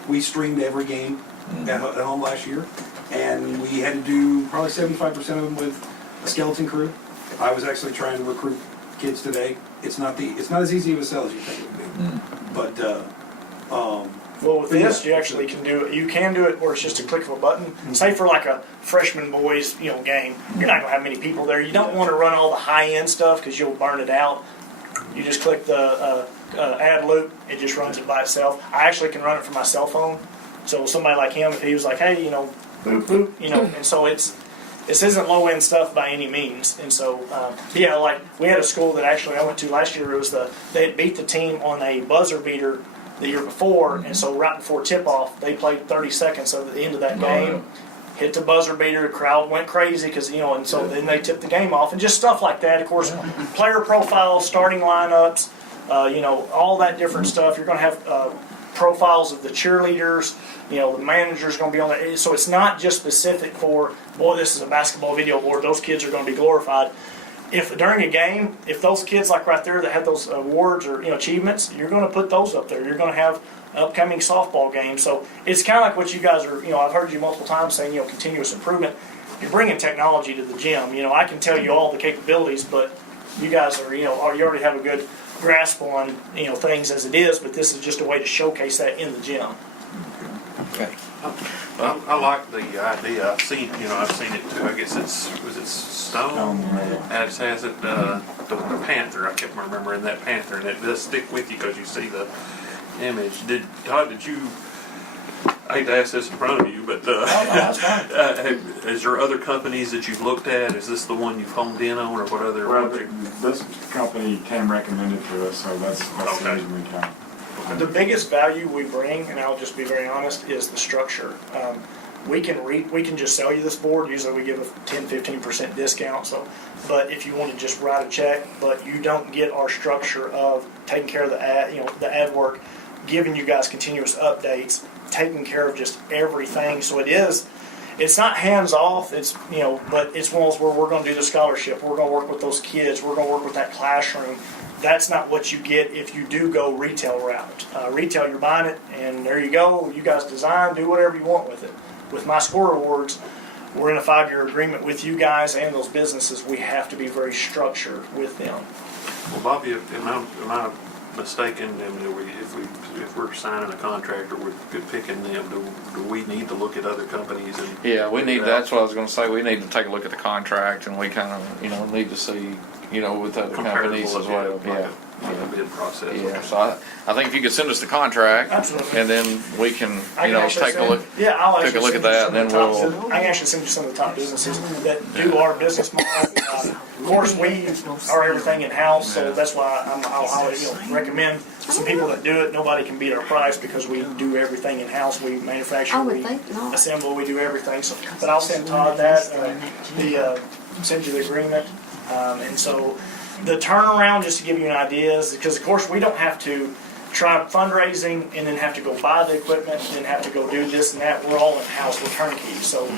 we streamed every game at home last year, and we had to do probably 75% of them with a skeleton crew. I was actually trying to recruit kids today. It's not as easy of a sell as you think it would be. But, well, with this, you actually can do it. You can do it where it's just a click of a button. Say for like a freshman boys, game, you're not gonna have many people there. You don't want to run all the high end stuff because you'll burn it out. You just click the add loop. It just runs it by itself. I actually can run it from my cell phone. So somebody like him, if he was like, hey, boop boop, and so this isn't low end stuff by any means. And so like we had a school that actually I went to last year. It was they had beat the team on a buzzer beater the year before, and so right before tip-off, they played 30 seconds of the end of that game, hit the buzzer beater, the crowd went crazy because, and so then they tipped the game off, and just stuff like that. Of course, player profiles, starting lineups, all that different stuff. You're going to have profiles of the cheerleaders, the manager's going to be on there. So it's not just specific for, boy, this is a basketball video board, those kids are going to be glorified. If during a game, if those kids like right there that had those awards or achievements, you're going to put those up there. You're going to have upcoming softball games. So it's kind of like what you guys are. I've heard you multiple times saying continuous improvement. You're bringing technology to the gym. I can tell you all the capabilities, but you guys are you already have a good grasp on things as it is. But this is just a way to showcase that in the gym. Okay. I like the idea. I've seen it too. I guess was it Stone? And it has it the Panther. I kept remembering that Panther, and it does stick with you because you see the image. Todd, did you? I hate to ask this in front of you, but that's fine. Is there other companies that you've looked at? Is this the one you've homed in on, or what other? Well, this company came recommended to us, so that's the reason we came. The biggest value we bring, and I'll just be very honest, is the structure. We can just sell you this board. Usually we give a 10-15% discount. So, but if you want to just write a check, but you don't get our structure of taking care of the ad work, giving you guys continuous updates, taking care of just everything. So it's not hands off. It's but it's one of those where we're going to do the scholarship. We're going to work with those kids. We're going to work with that classroom. That's not what you get if you do go retail route. Retail, you're buying it, and there you go. You guys design, do whatever you want with it. With My Score Awards, we're in a 5-year agreement with you guys and those businesses. We have to be very structured with them. Well, Bobby, am I mistaken? If we're signing a contract or we're picking them, do we need to look at other companies? We need. That's what I was going to say. We need to take a look at the contract, and we kind of need to see with other companies as well. The bid process. Yeah. So I think if you could send us the contract, absolutely, and then we can take a look. I'll take a look at that, and then we'll. I can actually send you some of the top businesses that do our business model. Of course, we are everything in house, so that's why I'll recommend some people that do it. Nobody can beat our price because we do everything in house. We manufacture, we assemble, we do everything. So, but I'll send Todd that. Send you the agreement, and so. The turnaround, just to give you an idea, is because, of course, we don't have to try fundraising and then have to go buy the equipment and then have to go do this and that. We're all in-house. We're turnkey. So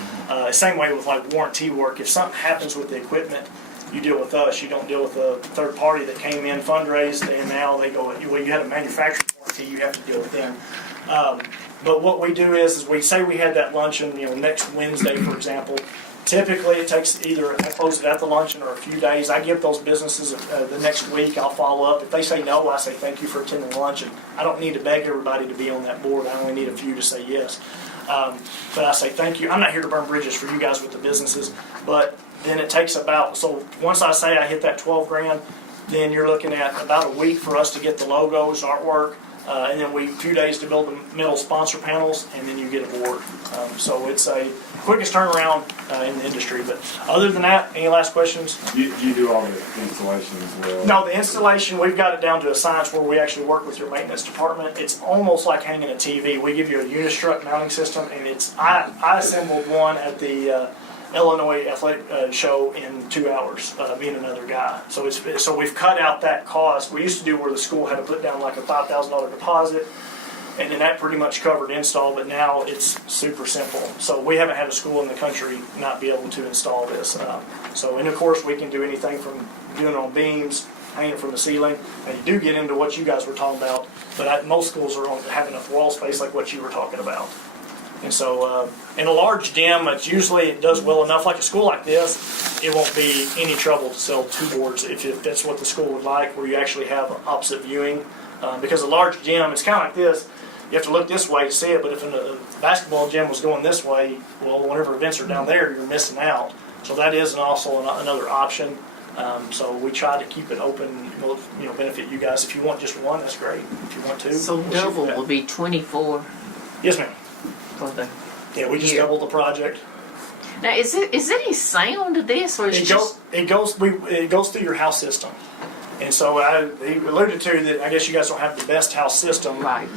same way with like warranty work. If something happens with the equipment, you deal with us. You don't deal with a third party that came in, fundraised, and now they go, well, you had a manufacturing warranty. You have to deal with them. But what we do is we say we had that luncheon, next Wednesday, for example. Typically, it takes either I close it at the luncheon or a few days. I give those businesses the next week. I'll follow up. If they say no, I say thank you for attending the luncheon. I don't need to beg everybody to be on that board. I only need a few to say yes. But I say thank you. I'm not here to burn bridges for you guys with the businesses, but then it takes so once I say I hit that 12 grand, then you're looking at about a week for us to get the logos, artwork, and then a few days to build the middle sponsor panels, and then you get a board. So it's a quickest turnaround in the industry. But other than that, any last questions? You do all the installation as well? No, the installation, we've got it down to a science where we actually work with your maintenance department. It's almost like hanging a TV. We give you a unistrut mounting system, and I assembled one at the Illinois Athletic Show in 2 hours, me and another guy. So we've cut out that cost. We used to do where the school had to put down like a $5,000 deposit, and then that pretty much covered install, but now it's super simple. So we haven't had a school in the country not be able to install this. And of course we can do anything from doing it on beams, hanging it from the ceiling. And you do get into what you guys were talking about, but most schools have enough wall space like what you were talking about. And so, in a large gym, it does well enough. Like a school like this, it won't be any trouble to sell 2 boards if that's what the school would like, where you actually have opposite viewing. Because a large gym, it's kind of like this. You have to look this way to see it, but if a basketball gym was going this way, well, whenever events are down there, you're missing out. So that is also another option. So we try to keep it open, benefit you guys. If you want just one, that's great. If you want 2, So double will be 24. Yes, ma'am. For the Yeah, we just year. doubled the project. Now, is any sound to this, or is It goes through your house system, and so he alluded to that. I guess you guys don't have the best house system, right?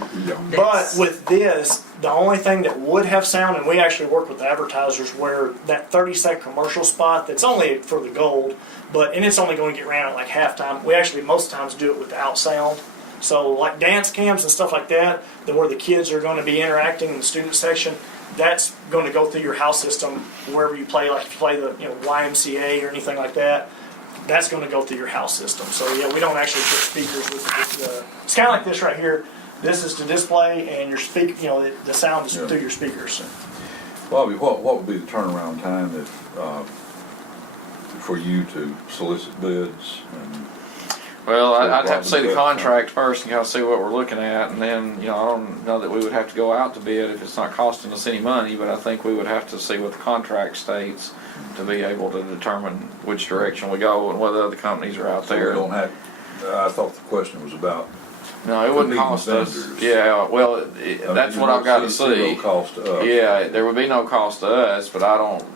But with this, the only thing that would have sound, and we actually work with advertisers where that 30-second commercial spot that's only for the gold, and it's only going to get ran at like halftime. We actually most times do it without sound. So like dance cams and stuff like that, where the kids are going to be interacting in the student section, that's going to go through your house system wherever you play. Like if you play the YMCA or anything like that, that's going to go through your house system. So yeah, we don't actually put speakers with it's kind of like this right here. This is to display, and your the sound is through your speakers. Bobby, what would be the turnaround time for you to solicit bids? Well, I'd have to see the contract first and kind of see what we're looking at, and then, I don't know that we would have to go out to bid if it's not costing us any money, but I think we would have to see what the contract states to be able to determine which direction we go and whether other companies are out there. We don't have, I thought the question was about. No, it wouldn't cost us. Yeah, well, that's what I've got to see. No cost to us. Yeah, there would be no cost to us, but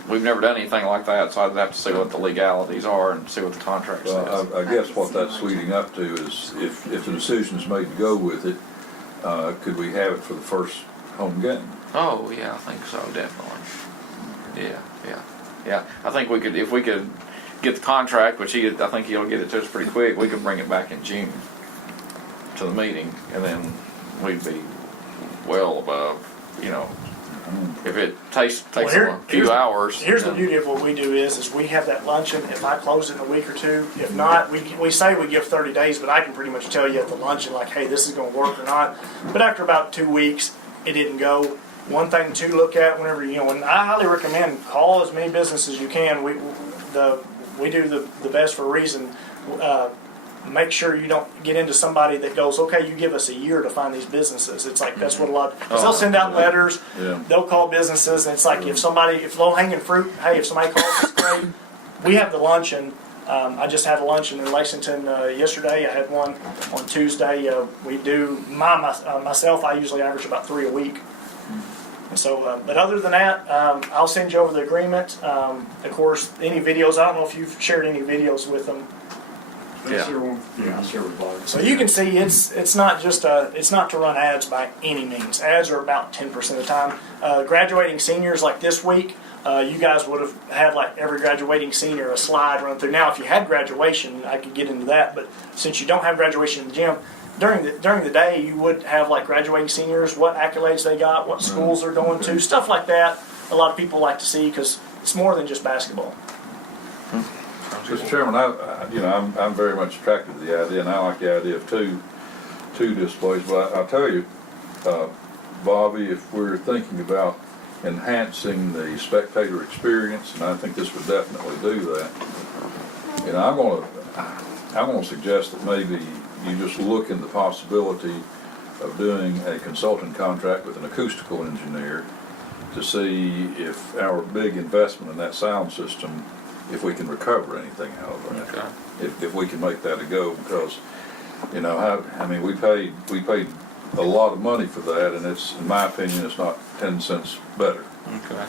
we've never done anything like that, so I'd have to see what the legalities are and see what the contract says. Well, I guess what that's leading up to is if the decision's made to go with it, could we have it for the first home game? Oh, yeah, I think so, definitely. Yeah. I think we could, if we could get the contract, which I think he'll get it to us pretty quick, we could bring it back in June to the meeting, and then we'd be well above, if it takes a few hours. Here's the beauty of what we do is we have that luncheon. If I close it in a week or 2, if not, we say we give 30 days, but I can pretty much tell you at the luncheon, like, hey, this is going to work or not. But after about 2 weeks, it didn't go. One thing to look at whenever, and I highly recommend call as many businesses as you can. We do the best for a reason. Make sure you don't get into somebody that goes, okay, you give us a year to find these businesses. It's like, that's what because they'll send out letters, they'll call businesses, and it's like if low-hanging fruit, hey, if somebody calls, it's great. We have the luncheon. I just had a luncheon in Lexington yesterday. I had one on Tuesday. We do, myself, I usually average about 3 a week. And so, but other than that, I'll send you over the agreement. Of course, any videos, I don't know if you've shared any videos with them. Yeah, I'll share with Bob. So you can see it's not to run ads by any means. Ads are about 10% of the time. Graduating seniors like this week, you guys would have had like every graduating senior a slide run through. Now, if you had graduation, I could get into that. But since you don't have graduation in the gym, during the day you would have like graduating seniors, what accolades they got, what schools they're going to, stuff like that. A lot of people like to see because it's more than just basketball. Mr. Chairman, I'm very much attracted to the idea, and I like the idea of two displays. But I'll tell you, Bobby, if we're thinking about enhancing the spectator experience, and I think this would definitely do that. And I'm gonna suggest that maybe you just look into the possibility of doing a consulting contract with an acoustical engineer to see if our big investment in that sound system, if we can recover anything out of that. Okay. If we can make that a go, because, you know, we paid a lot of money for that, and it's, in my opinion, it's not 10 cents better. Okay.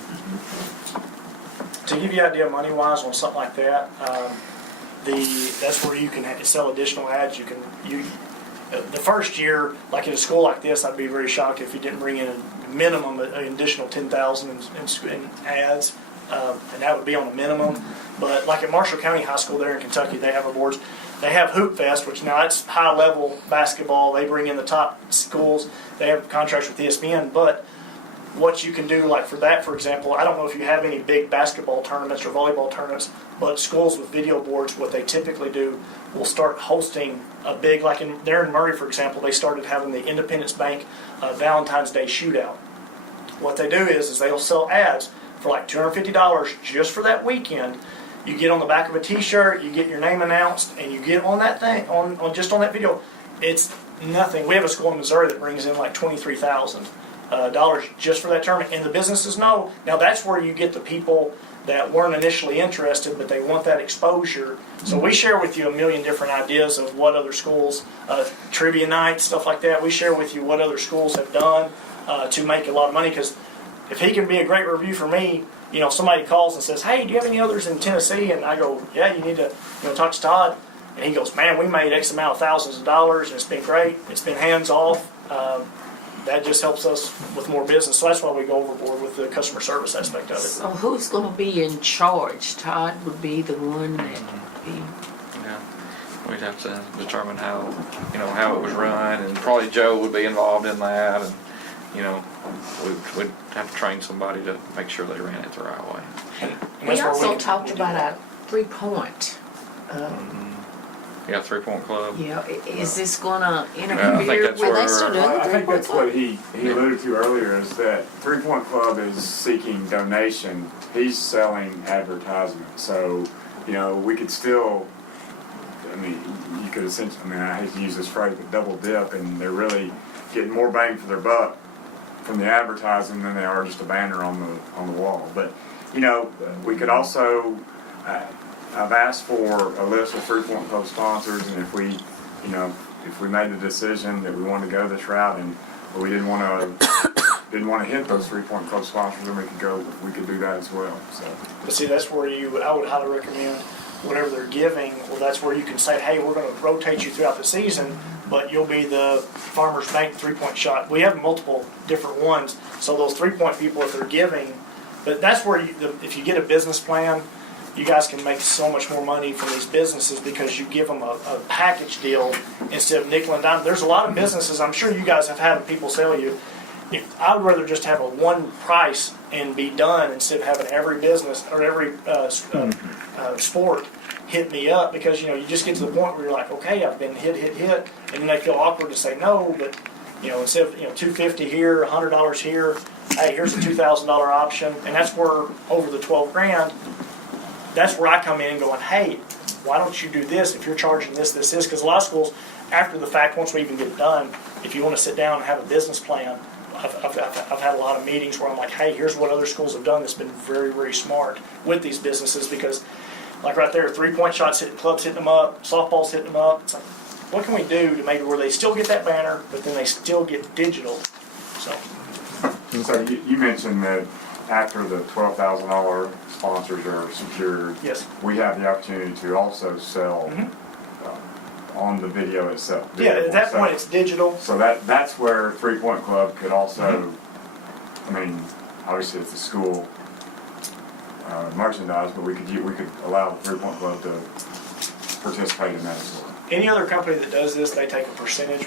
To give you an idea money-wise on something like that, that's where you can sell additional ads. The first year, like in a school like this, I'd be very shocked if you didn't bring in a minimum an additional 10,000 in ads, and that would be on a minimum. But like at Marshall County High School there in Kentucky, they have awards. They have Hoop Fest, which now it's high-level basketball. They bring in the top schools. They have contracts with ESPN, but what you can do, like for that, for example, I don't know if you have any big basketball tournaments or volleyball tournaments, but schools with video boards, what they typically do, will start hosting a big, like there in Murray, for example, they started having the Independence Bank Valentine's Day shootout. What they do is they'll sell ads for like $250 just for that weekend. You get on the back of a T-shirt, you get your name announced, and you get on that thing, on just on that video. It's nothing. We have a school in Missouri that brings in like $23,000 just for that tournament, and the businesses know. Now that's where you get the people that weren't initially interested, but they want that exposure. So we share with you a million different ideas of what other schools, trivia nights, stuff like that. We share with you what other schools have done to make a lot of money, because if he can be a great review for me, you know, somebody calls and says, hey, do you have any others in Tennessee? And I go, yeah, you need to talk to Todd. And he goes, man, we made X amount of thousands of dollars, and it's been great. It's been hands off. That just helps us with more business. So that's why we go overboard with the customer service aspect of it. So who's going to be in charge? Todd would be the one that be. Yeah. We'd have to determine how it was run, and probably Joe would be involved in that, and we'd have to train somebody to make sure they ran it the right way. We also talked about a 3-point. Yeah, 3-point club. Yeah, is this going to I think interfere that's with? where- They still doing the I think 3-point that's club? what he alluded to earlier, is that 3-point club is seeking donation. He's selling advertisement. So, we could still, you could essentially, I hate to use this phrase, but double dip, and they're really getting more bang for their buck from the advertising than they are just a banner on the wall. But, we could also, I've asked for a list of 3-point club sponsors, and if we made the decision that we wanted to go this route, and we didn't want to hit those 3-point club sponsors, then we could do that as well. So, but see, that's where I would highly recommend whatever they're giving. Well, that's where you can say, hey, we're going to rotate you throughout the season, but you'll be the Farmers Bank 3-point shot. We have multiple different ones, so those 3-point people, if they're giving, but that's where if you get a business plan, you guys can make so much more money from these businesses because you give them a package deal instead of nickel and dime. There's a lot of businesses, I'm sure you guys have had people sell you, I'd rather just have a one price and be done instead of having every business or every sport hit me up, because you just get to the point where you're like, okay, I've been hit, and then they feel awkward to say no, but instead of $250 here, $100 here, hey, here's a $2,000 option, and that's where over the $12,000. That's where I come in and going, hey, why don't you do this if you're charging this, because a lot of schools, after the fact, once we even get it done, if you want to sit down and have a business plan, I've had a lot of meetings where I'm like, hey, here's what other schools have done that's been very, very smart with these businesses, because like right there, 3-point shots hitting, clubs hitting them up, softball's hitting them up. It's like, what can we do to maybe where they still get that banner, but then they still get digital? So you mentioned that after the $12,000 sponsors are secured, yes, we have the opportunity to also sell on the video itself. Yeah, at that point it's digital. So that's where 3-point club could also, obviously it's the school merchandise, but we could allow the 3-point club to participate in that as well. Any other company that does this, they take a percentage.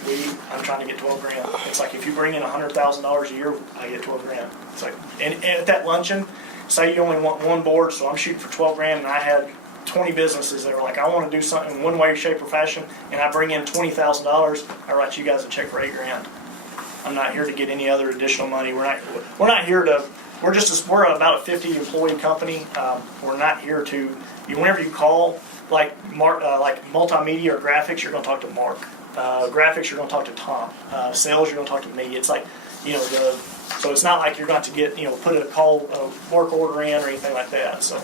I'm trying to get $12,000. It's like if you bring in $100,000 a year, I get $12,000. It's like, and at that luncheon, say you only want one board, so I'm shooting for $12,000, and I had 20 businesses that are like, I want to do something in one way, shape, or fashion, and I bring in $20,000. I write you guys a check for $8,000. I'm not here to get any other additional money. We're not here to we're about a 50 employee company. We're not here to, whenever you call, like multimedia or graphics, you're going to talk to Mark. Graphics, you're going to talk to Tom. Sales, you're going to talk to me. It's like, so it's not like you're going to get, put a work order in or anything like that. So,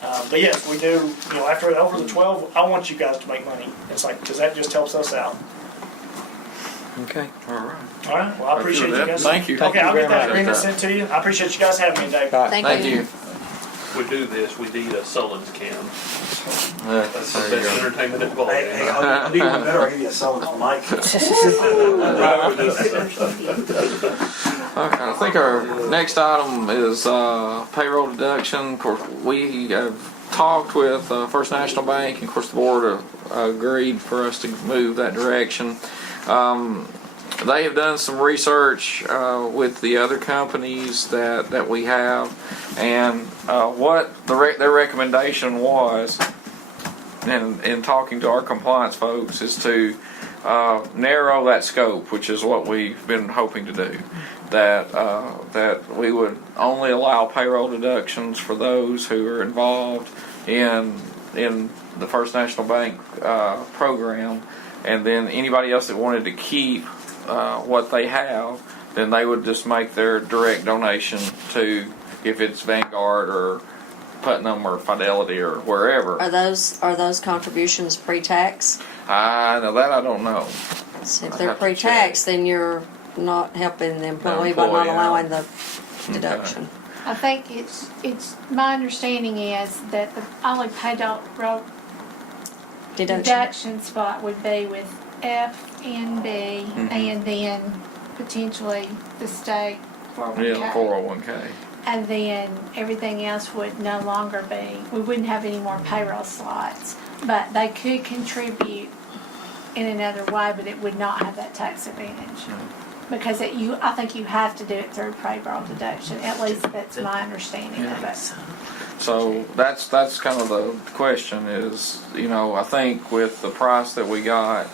but yes, we do, after over the 12, I want you guys to make money. It's like, because that just helps us out. Okay. All right. All right, well, I appreciate you guys. Thank you. Okay, I'll very get that much. agreement sent to you. I appreciate you guys having me, Dave. All right. Thank you. We do this, we need a Sullins cam. That's the There you best go. entertainment involved. Hey, I'll do one better, I'll give you a Sullivan mic. Okay, I think our next item is payroll deduction. Of course, we have talked with First National Bank, and of course the board agreed for us to move that direction. They have done some research with the other companies that we have, and what their recommendation was, in talking to our compliance folks, is to narrow that scope, which is what we've been hoping to do. That we would only allow payroll deductions for those who are involved in the First National Bank program, and then anybody else that wanted to keep what they have, then they would just make their direct donation to, if it's Vanguard or Putnam or Fidelity or wherever. Are those contributions pre-tax? I know that I don't know. So if I'd they're have to pre-tax, then you're not helping the employee by not employee, allowing the deduction. I think it's my understanding is that the only payroll deduction spot would be with FNB and then potentially the state 401k. Yeah, 401k. And then everything else would no longer be, we wouldn't have any more payroll slots. But they could contribute in another way, but it would not have that tax advantage. Because I think you have to do it through payroll deduction. At least that's my understanding of it. So that's kind of the question is, I think with the price that we got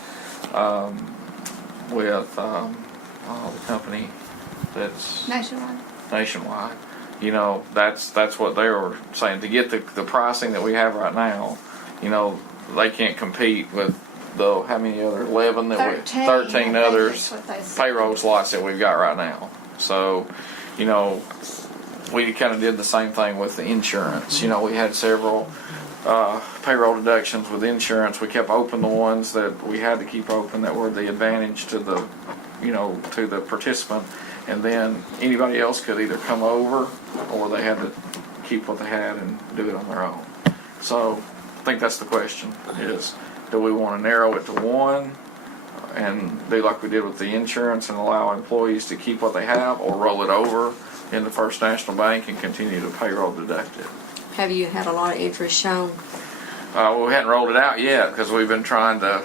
with the company that's Nationwide, that's what they were saying. To get the pricing that we have right now, they can't compete with how many other 11 that 13 others payroll slots that we've got right now. So, we kind of did the same thing with the insurance. We had several payroll deductions with insurance. We kept open the ones that we had to keep open that were the advantage to the participant, and then anybody else could either come over or they had to keep what they had and do it on their own. So I think that's the question is, do we want to narrow it to one and do like we did with the insurance and allow employees to keep what they have, or roll it over into First National Bank and continue to payroll deduct it? Have you had a lot of interest shown? Well, we hadn't rolled it out yet because we've been trying to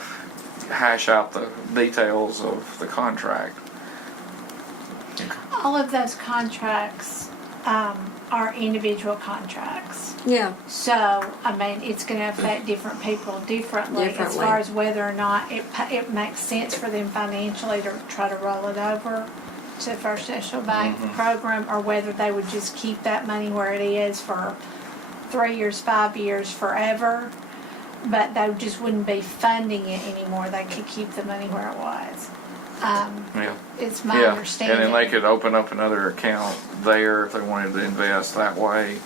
hash out the details of the contract. All of those contracts are individual contracts. Yeah. So, it's going to affect different people differently as far as whether or not it makes sense for them financially to try to roll it over to the First National Bank program, or whether they would just keep that money where it is for 3 years, 5 years, forever. But they just wouldn't be funding it anymore. They could keep the money where it was. It's my understanding. And then they could open up another account there if they wanted to invest that way.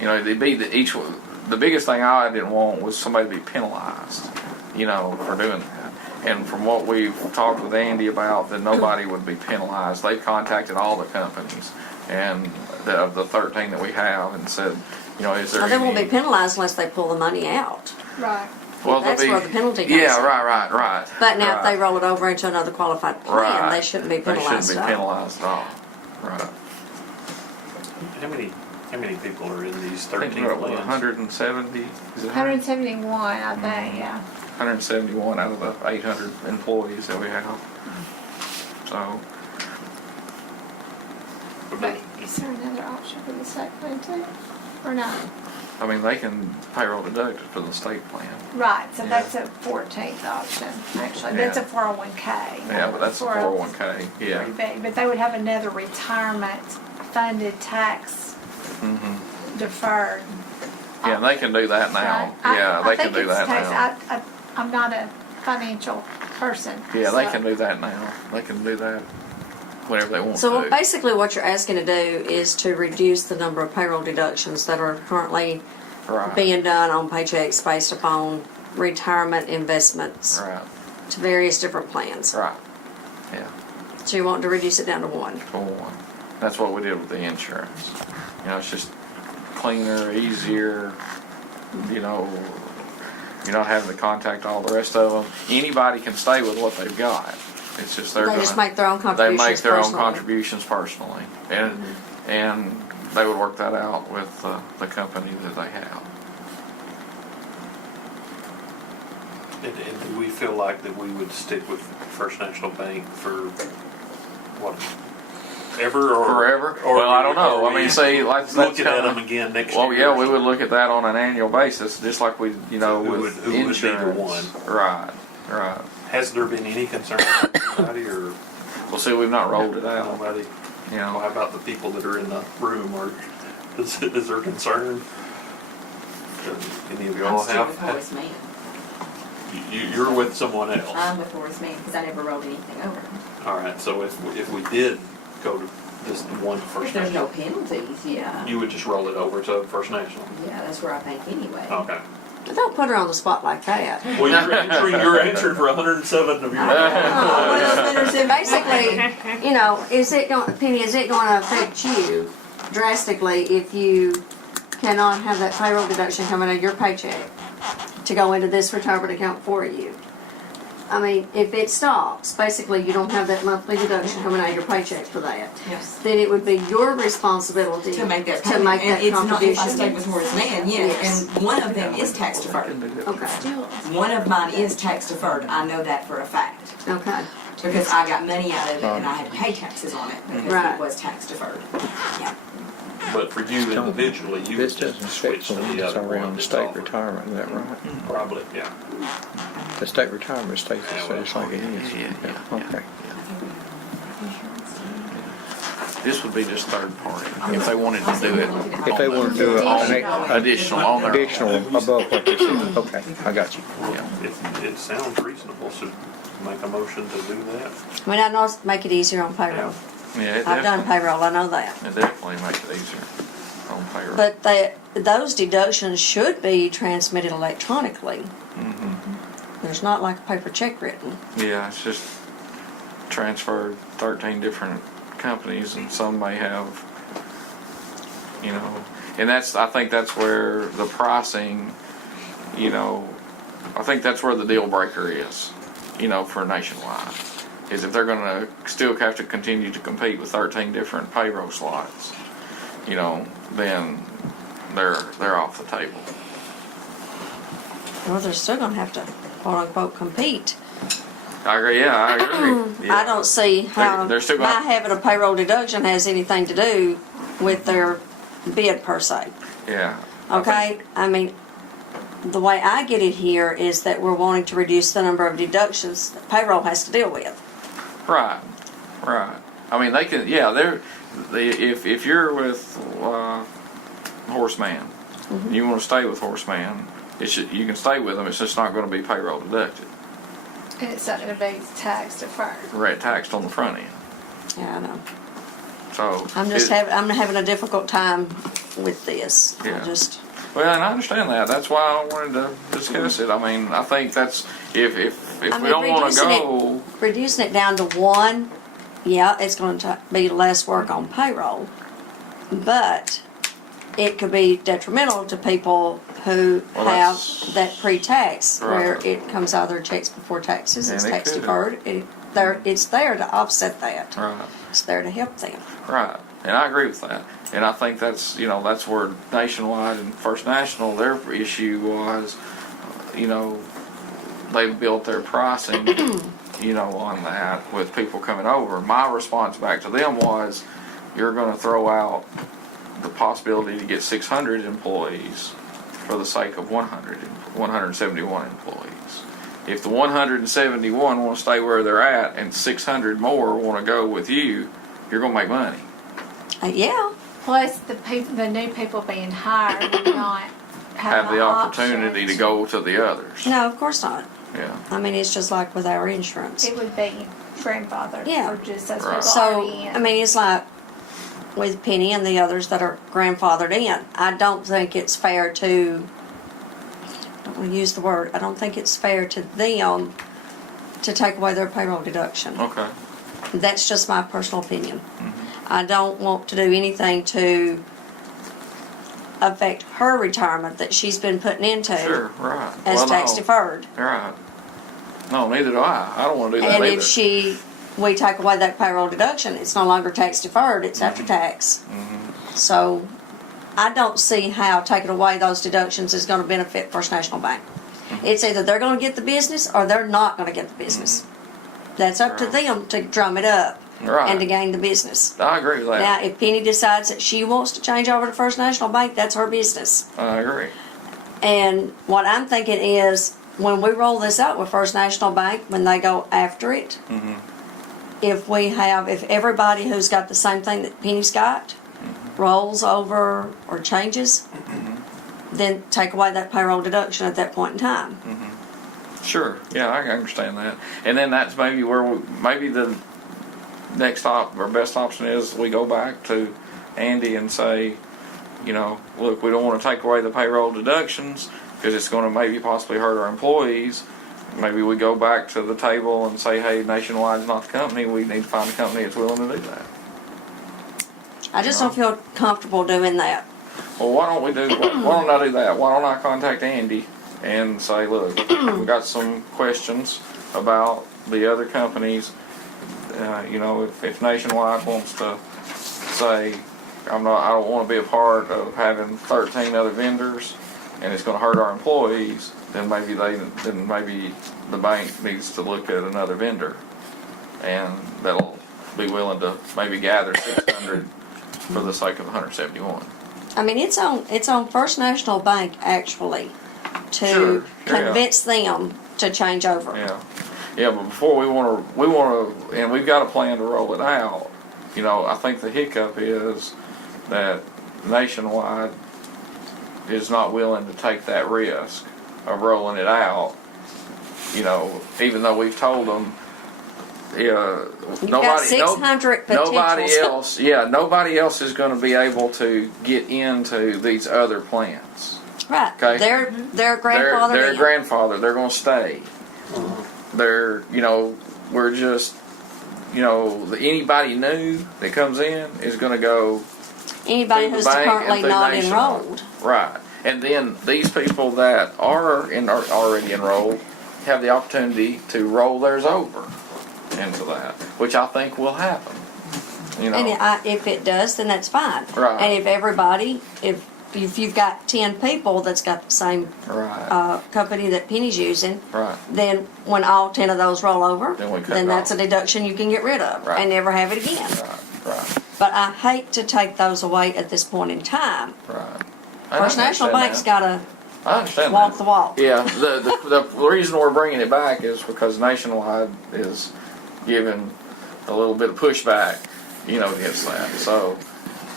It'd be the biggest thing I didn't want was somebody to be penalized, for doing that. And from what we've talked with Andy about, that nobody would be penalized. They've contacted all the companies and of the 13 that we have and said, is there They won't be penalized unless they pull the money out. Right. Well, That's where the penalty comes in. Yeah, right. But now if they roll it over into another qualified plan, they shouldn't be penalized They shouldn't be penalized at all. Right. How many people are in these I think 13 we're plans? 170. Is it 171, I think, yeah. 171 out of the 800 employees that we have. So. But is there another option for the state plan too? Or not? They can payroll deduct it for the state plan. Right, so that's a 14th option, actually. That's a 401k. Yeah, but that's a 401k. Yeah. But they would have another retirement funded tax deferred. Yeah, they can do that now. Yeah, they can do that now. I'm not a financial person. Yeah, they so- can do that now. They can do that whenever they want So to. basically what you're asking to do is to reduce the number of payroll deductions that are currently Right. being done on paychecks based upon retirement investments Right. to various different plans. Right. Yeah. So you want to reduce it down to one. For one. That's what we did with the insurance. You know, it's just cleaner, easier. You know, you're not having to contact all the rest of them. Anybody can stay with what they've got. It's just They just make their own they contributions make their own personally. contributions personally, and they would work that out with the company that they have. And do we feel like that we would stick with First National Bank for what? Ever or Forever? Or Well, I don't know. or I mean, we say like that's looking at kinda- them again next Well, year. yeah, we would look at that on an annual basis, just like we, you know, Who with would be the insurance. one? Right, right. Has there been any concern from anybody or Well, see, we've not rolled it out. nobody? You How know, about the people that are in the room, or is there concern? Do any of y'all have? You're with someone else. I'm with Horace Mann because I never rolled anything over. All right, so if we did go to this one First If there's no National, penalties, yeah. you would just roll it over to First National? Yeah, that's where I think anyway. Okay. But don't put her on the spot like that. Well, you're answering for 107 of your. Basically, you know, Penny, is it going to affect you drastically if you cannot have that payroll deduction coming out of your paycheck to go into this retirement account for you? I mean, if it stops, basically you don't have that monthly deduction coming out of your paycheck for that. Yes. Then it would be your responsibility To make that to payment. make And that it's not if contribution. I stay with Horace Mann, Yes. and one of them is tax deferred. Okay. One of mine is tax deferred, I know that for a fact. Okay. Because I got money out of it and I had to pay taxes on it because Right. it was tax deferred. Yeah. But for you individually, you would This just doesn't switch to affect the the other one. around that's state offered. retirement, is that right? Probably, yeah. The state retirement stays just like it is. Yeah. Okay. this would be just third party if they wanted to do it. If they want to do it on Additional on their. additional above what they said, okay, I got you. Yeah. It sounds reasonable, so make a motion to do that. I mean, I know it's make it easier on payroll. Yeah, it I've done definitely, payroll, I know that. it definitely makes it easier on payroll. But those deductions should be transmitted electronically. There's not like a paper check written. Yeah, it's just transferred 13 different companies, and some may have, you know, and I think that's where the pricing, you know, I think that's where the deal breaker is, you know, for Nationwide, is if they're gonna still have to continue to compete with 13 different payroll slots, you know, then they're off the table. Well, they're still gonna have to quote unquote compete. I agree, yeah, I agree. Yeah. I don't see how They're still gonna- my having a payroll deduction has anything to do with their bid per se. Yeah. Okay? I mean, the way I get it here is that we're wanting to reduce the number of deductions that payroll has to deal with. Right. I mean, they can, yeah, if you're with Horseman, you want to stay with Horseman, you can stay with them, it's just not going to be payroll deducted. And it's not gonna be tax deferred. Right, taxed on the front end. Yeah, I know. So. I'm having a difficult time with this. Yeah. Well, and I understand that. That's why I wanted to discuss it. I mean, I think that's, if we don't want to go. Reducing it down to one, yeah, it's going to be less work on payroll. But it could be detrimental to people who have that pre-tax, where it comes out of their checks before taxes, it's tax deferred. It's there to offset that. Right. It's there to help them. Right. And I agree with that. And I think that's where Nationwide and First National, their issue was, they've built their pricing, on that with people coming over. My response back to them was, you're going to throw out the possibility to get 600 employees for the sake of 171 employees. If the 171 want to stay where they're at and 600 more want to go with you, you're going to make money. Yeah. Plus the new people being hired would not Have the option opportunity to go to the others. No, of course not. Yeah. I mean, it's just like with our insurance. It would be grandfathered Yeah. for just those Right. people So, already in. I mean, it's like with Penny and the others that are grandfathered in. I don't think it's fair to, I don't want to use the word, I don't think it's fair to them to take away their payroll deduction. Okay. That's just my personal opinion. I don't want to do anything to affect her retirement that she's been putting into Sure, right. as Well, tax no. deferred. Right. No, neither do I. I don't want to do that And either. if we take away that payroll deduction, it's no longer tax deferred, it's after tax. So I don't see how taking away those deductions is going to benefit First National Bank. It's either they're going to get the business or they're not going to get the business. That's up to them to drum it up Right. and to gain the business. I agree with that. Now, if Penny decides that she wants to change over to First National Bank, that's her business. I agree. And what I'm thinking is, when we roll this out with First National Bank, when they go after it, if everybody who's got the same thing that Penny's got rolls over or changes, then take away that payroll deduction at that point in time. Sure. Yeah, I understand that. And then that's maybe where maybe the next or best option is we go back to Andy and say, you know, look, we don't want to take away the payroll deductions because it's going to maybe possibly hurt our employees. Maybe we go back to the table and say, hey, Nationwide's not the company. We need to find a company that's willing to do that. I just don't feel comfortable doing that. Well, why don't I do that? Why don't I contact Andy and say, look, we got some questions about the other companies. You know, if Nationwide wants to say, I don't want to be a part of having 13 other vendors, and it's going to hurt our employees, then maybe the bank needs to look at another vendor, and that'll be willing to maybe gather 600 for the sake of 171. I mean, it's on First National Bank actually to Sure, convince them to change over. Yeah, but before we want to, and we've got a plan to roll it out. You know, I think the hiccup is that Nationwide is not willing to take that risk of rolling it out. You know, even though we've told them, got 600 potentials. nobody else is going to be able to get into these other plans. Right. Okay. Their grandfather. Their grandfather. They're going to stay. They're, you know, we're just, you know, anybody new that comes in is going to go. Anybody through the who's bank currently and through not Nationwide. enrolled. Right. And then these people that are already enrolled have the opportunity to roll theirs over into that, which I think will happen. You know. And if it does, then that's fine. Right. And if everybody, if you've got 10 people that's got the same company that Penny's using, then when all 10 of those roll over, then that's a deduction you can get rid of and never have it again. Right. But I hate to take those away at this point in time. Right. First National Bank's got to I understand walk that. the walk. Yeah, the reason we're bringing it back is because Nationwide is giving a little bit of pushback, you know, against that. So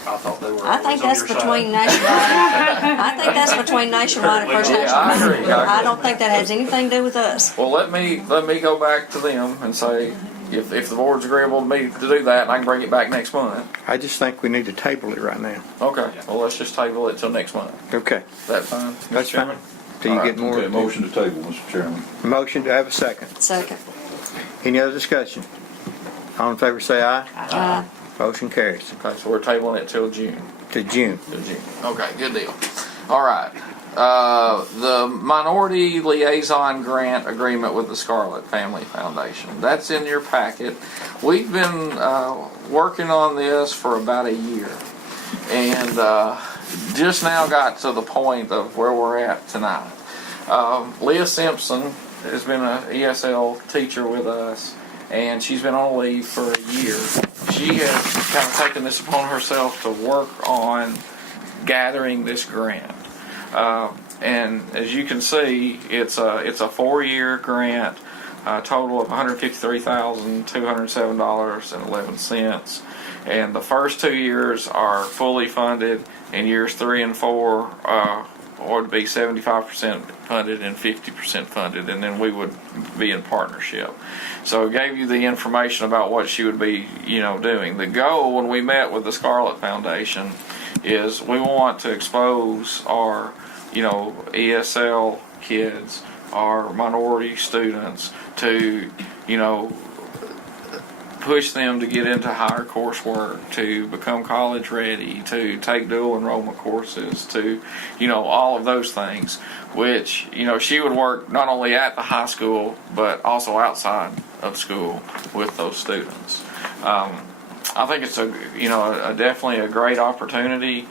I thought they were. I think that's between Nationwide. I think that's between Nationwide and First National I Bank. agree. I don't think that has anything to do with us. Well, let me go back to them and say if the board's agreeable to me to do that, I can bring it back next month. I just think we need to table it right now. Okay. Well, let's just table it till next month. Okay. Is that fine? That's Mr. Chairman? fine. Till you get more. Okay, motion to table, Mr. Chairman. Motion to have a second. Second. Any other discussion? All in favor say aye. Aye. Motion carries. Okay, so we're tabling it till June. To June. Okay, good deal. All right. The Minority Liaison Grant Agreement with the Scarlet Family Foundation. That's in your packet. We've been working on this for about a year. And just now got to the point of where we're at tonight. Leah Simpson has been an ESL teacher with us, and she's been on leave for a year. She has kind of taken this upon herself to work on gathering this grant. And as you can see, it's a 4-year grant a total of $153,207.11. And the first 2 years are fully funded, and years 3 and 4 would be 75% funded and 50% funded, and then we would be in partnership. So it gave you the information about what she would be, doing. The goal when we met with the Scarlet Foundation is we want to expose our, ESL kids, our minority students to, push them to get into higher coursework, to become college ready, to take dual enrollment courses, to, all of those things, which, she would work not only at the high school, but also outside of school with those students. I think it's definitely a great opportunity.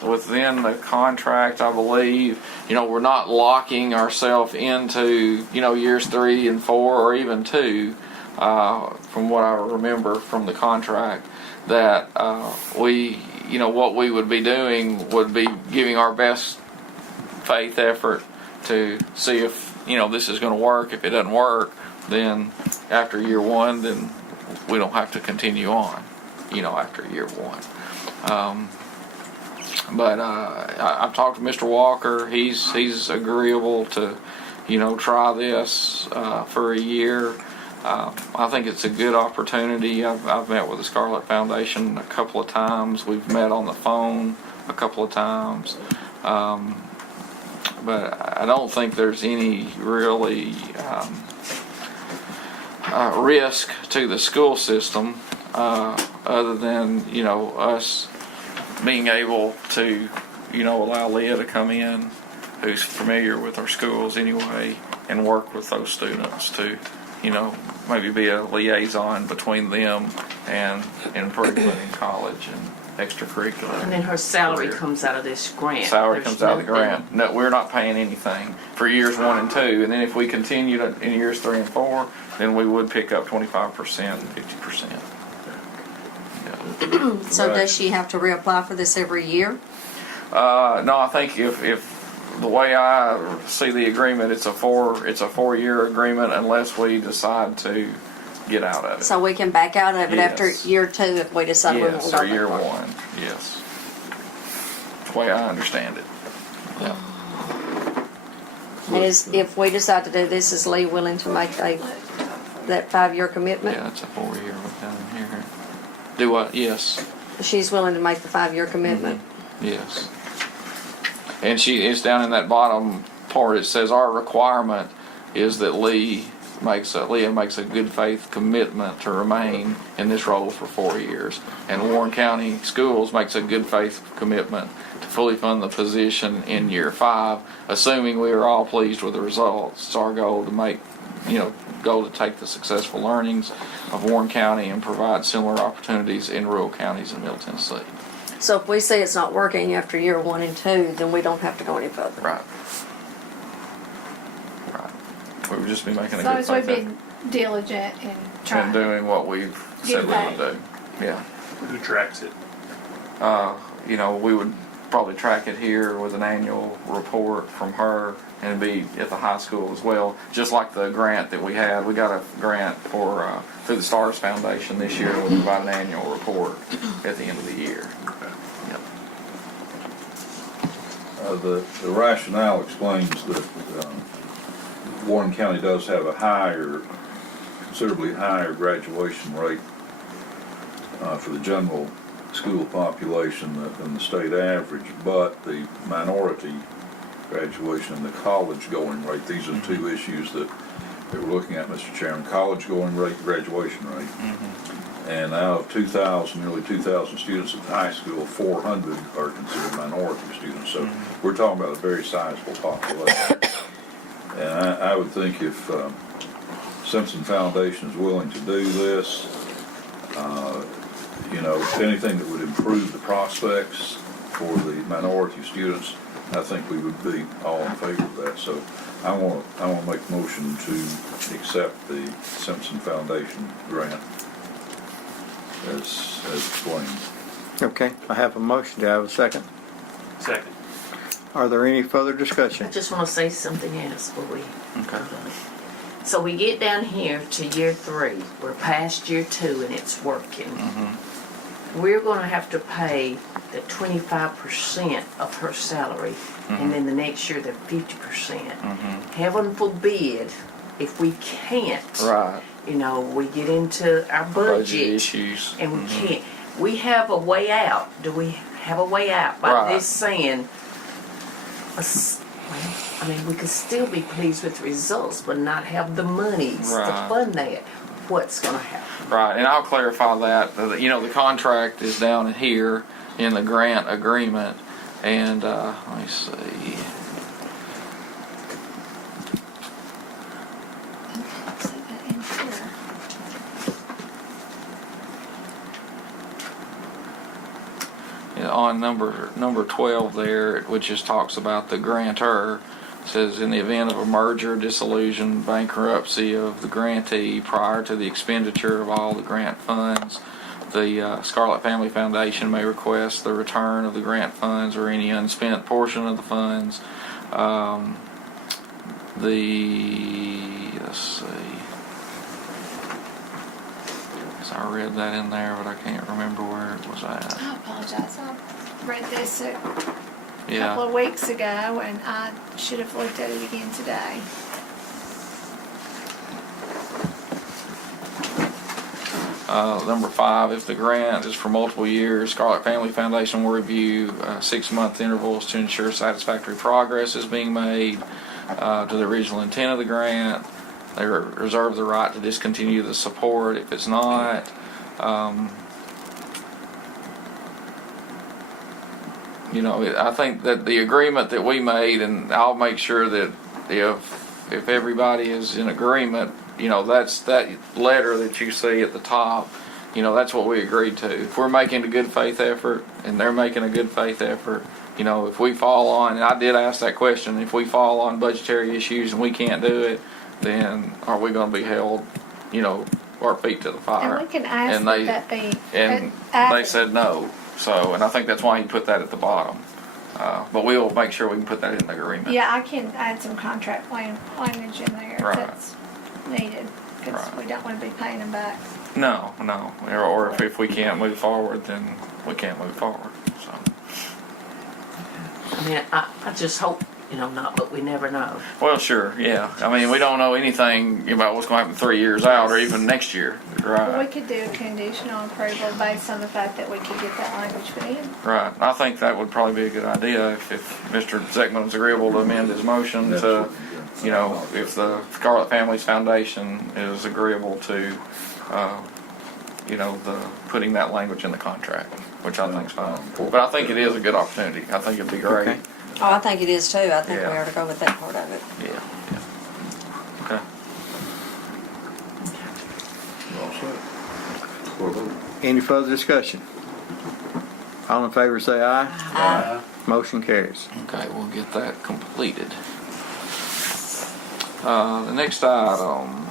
Within the contract, I believe, we're not locking ourselves into, years 3 and 4 or even 2. From what I remember from the contract, that what we would be doing would be giving our best faith effort to see if this is going to work. If it doesn't work, then after year 1, then we don't have to continue on. After year 1. But I've talked to Mr. Walker. He's agreeable to try this for a year. I think it's a good opportunity. I've met with the Scarlet Foundation a couple of times. We've met on the phone a couple of times. But I don't think there's any really risk to the school system other than, us being able to, allow Leah to come in, who's familiar with our schools anyway, and work with those students to maybe be a liaison between them and improvement in college and extracurricular. And then her salary comes out of this grant. Salary comes out of the grant. No, we're not paying anything for years 1 and 2. And then if we continue in years 3 and 4, then we would pick up 25% and 50%. So does she have to reapply for this every year? No, I think if the way I see the agreement, it's a 4-year agreement unless we decide to get out of it. So we can back out of it after year 2 if we decide we won't Yes, go or year back. 1. Yes. That's the way I understand it. Yeah. And if we decide to do this, is Lee willing to make that 5-year commitment? Yeah, it's a 4-year down here. Do what? Yes. She's willing to make the 5-year commitment. Yes. And it's down in that bottom part. It says our requirement is that Leah makes a good faith commitment to remain in this role for 4 years, and Warren County Schools makes a good faith commitment to fully fund the position in year 5, assuming we are all pleased with the results. It's our goal to take the successful learnings of Warren County and provide similar opportunities in rural counties in Middle Tennessee. So if we see it's not working after year 1 and 2, then we don't have to go any further. Right. We would just be making a As good long as faith we've effort. been diligent and trying. And doing what we've said we would do. Yeah. Who tracks it? We would probably track it here with an annual report from her and be at the high school as well. Just like the grant that we had. We got a grant for through the Stars Foundation this year. We'll provide an annual report at the end of the year. Yep. The rationale explains that Warren County does have a considerably higher graduation rate for the general school population than the state average, but the minority graduation and the college going rate, these are the 2 issues that we're looking at, Mr. Chairman. College going rate, graduation rate. And out of nearly 2,000 students at the high school, 400 are considered minority students. So we're talking about a very sizable population. And I would think if Simpson Foundation is willing to do this, anything that would improve the prospects for the minority students, I think we would be all in favor of that. So I want to make a motion to accept the Simpson Foundation grant as explained. Okay, I have a motion. Do I have a second? Second. Are there any further I discussion? just want to say something else before we. Okay. So we get down here to year 3, we're past year 2 and it's working. We're gonna have to pay the 25% of her salary, and then the next year the 50%. Heaven forbid, if we can't, Right. you know, we get into our budget issues. and we can't. We have a way out. Do we have a way out by Right. this saying, I mean, we could still be pleased with the results, but not have the monies to Right. fund that. What's going to happen? Right, and I'll clarify that. You know, the contract is down here in the grant agreement, and let me see. On number 12 there, which just talks about the grantor, says in the event of a merger, dissolution, bankruptcy of the grantee prior to the expenditure of all the grant funds, the Scarlet Family Foundation may request the return of the grant funds or any unspent portion of the funds. Let's see. I read that in there, but I can't remember where it was at. I apologize. I read this a Yeah. couple of weeks ago, and I should have looked at it again today. Number 5, if the grant is for multiple years, Scarlet Family Foundation will review 6-month intervals to ensure satisfactory progress is being made to the original intent of the grant. They reserve the right to discontinue the support if it's not. You know, I think that the agreement that we made, and I'll make sure that if everybody is in agreement, you know, that's that letter that you see at the top, you know, that's what we agreed to. If we're making a good faith effort and they're making a good faith effort, you know, if we fall on, and I did ask that question, if we fall on budgetary issues and we can't do it, then are we going to be held, you know, our feet to the fire? And we can ask And they- that be. And they said no. So, and I think that's why you put that at the bottom. But we'll make sure we can put that in the agreement. Yeah, I can add some contract language in there Right. if that's needed, because Right. we don't want to be paying them back. No. Or if we can't move forward, then we can't move forward. So. I mean, I just hope, you know, not, but we never know. Well, sure, yeah. I mean, we don't know anything about what's going to happen 3 years out or even next year. Well, we Right. could do a conditional approval based on the fact that we could get that language put in. Right. I think that would probably be a good idea if Mr. Zeckman is agreeable to amend his motion to, you know, if the Scarlet Families Foundation is agreeable to, you know, the putting that language in the contract, which I think is fine. But I think it is a good opportunity. I think it'd be great. Okay. Oh, I think it is too. I think we Yeah. ought to go with that part of it. Yeah. Okay. Any further discussion? All in favor say aye. Aye. Motion carries. Okay, we'll get that completed. The next item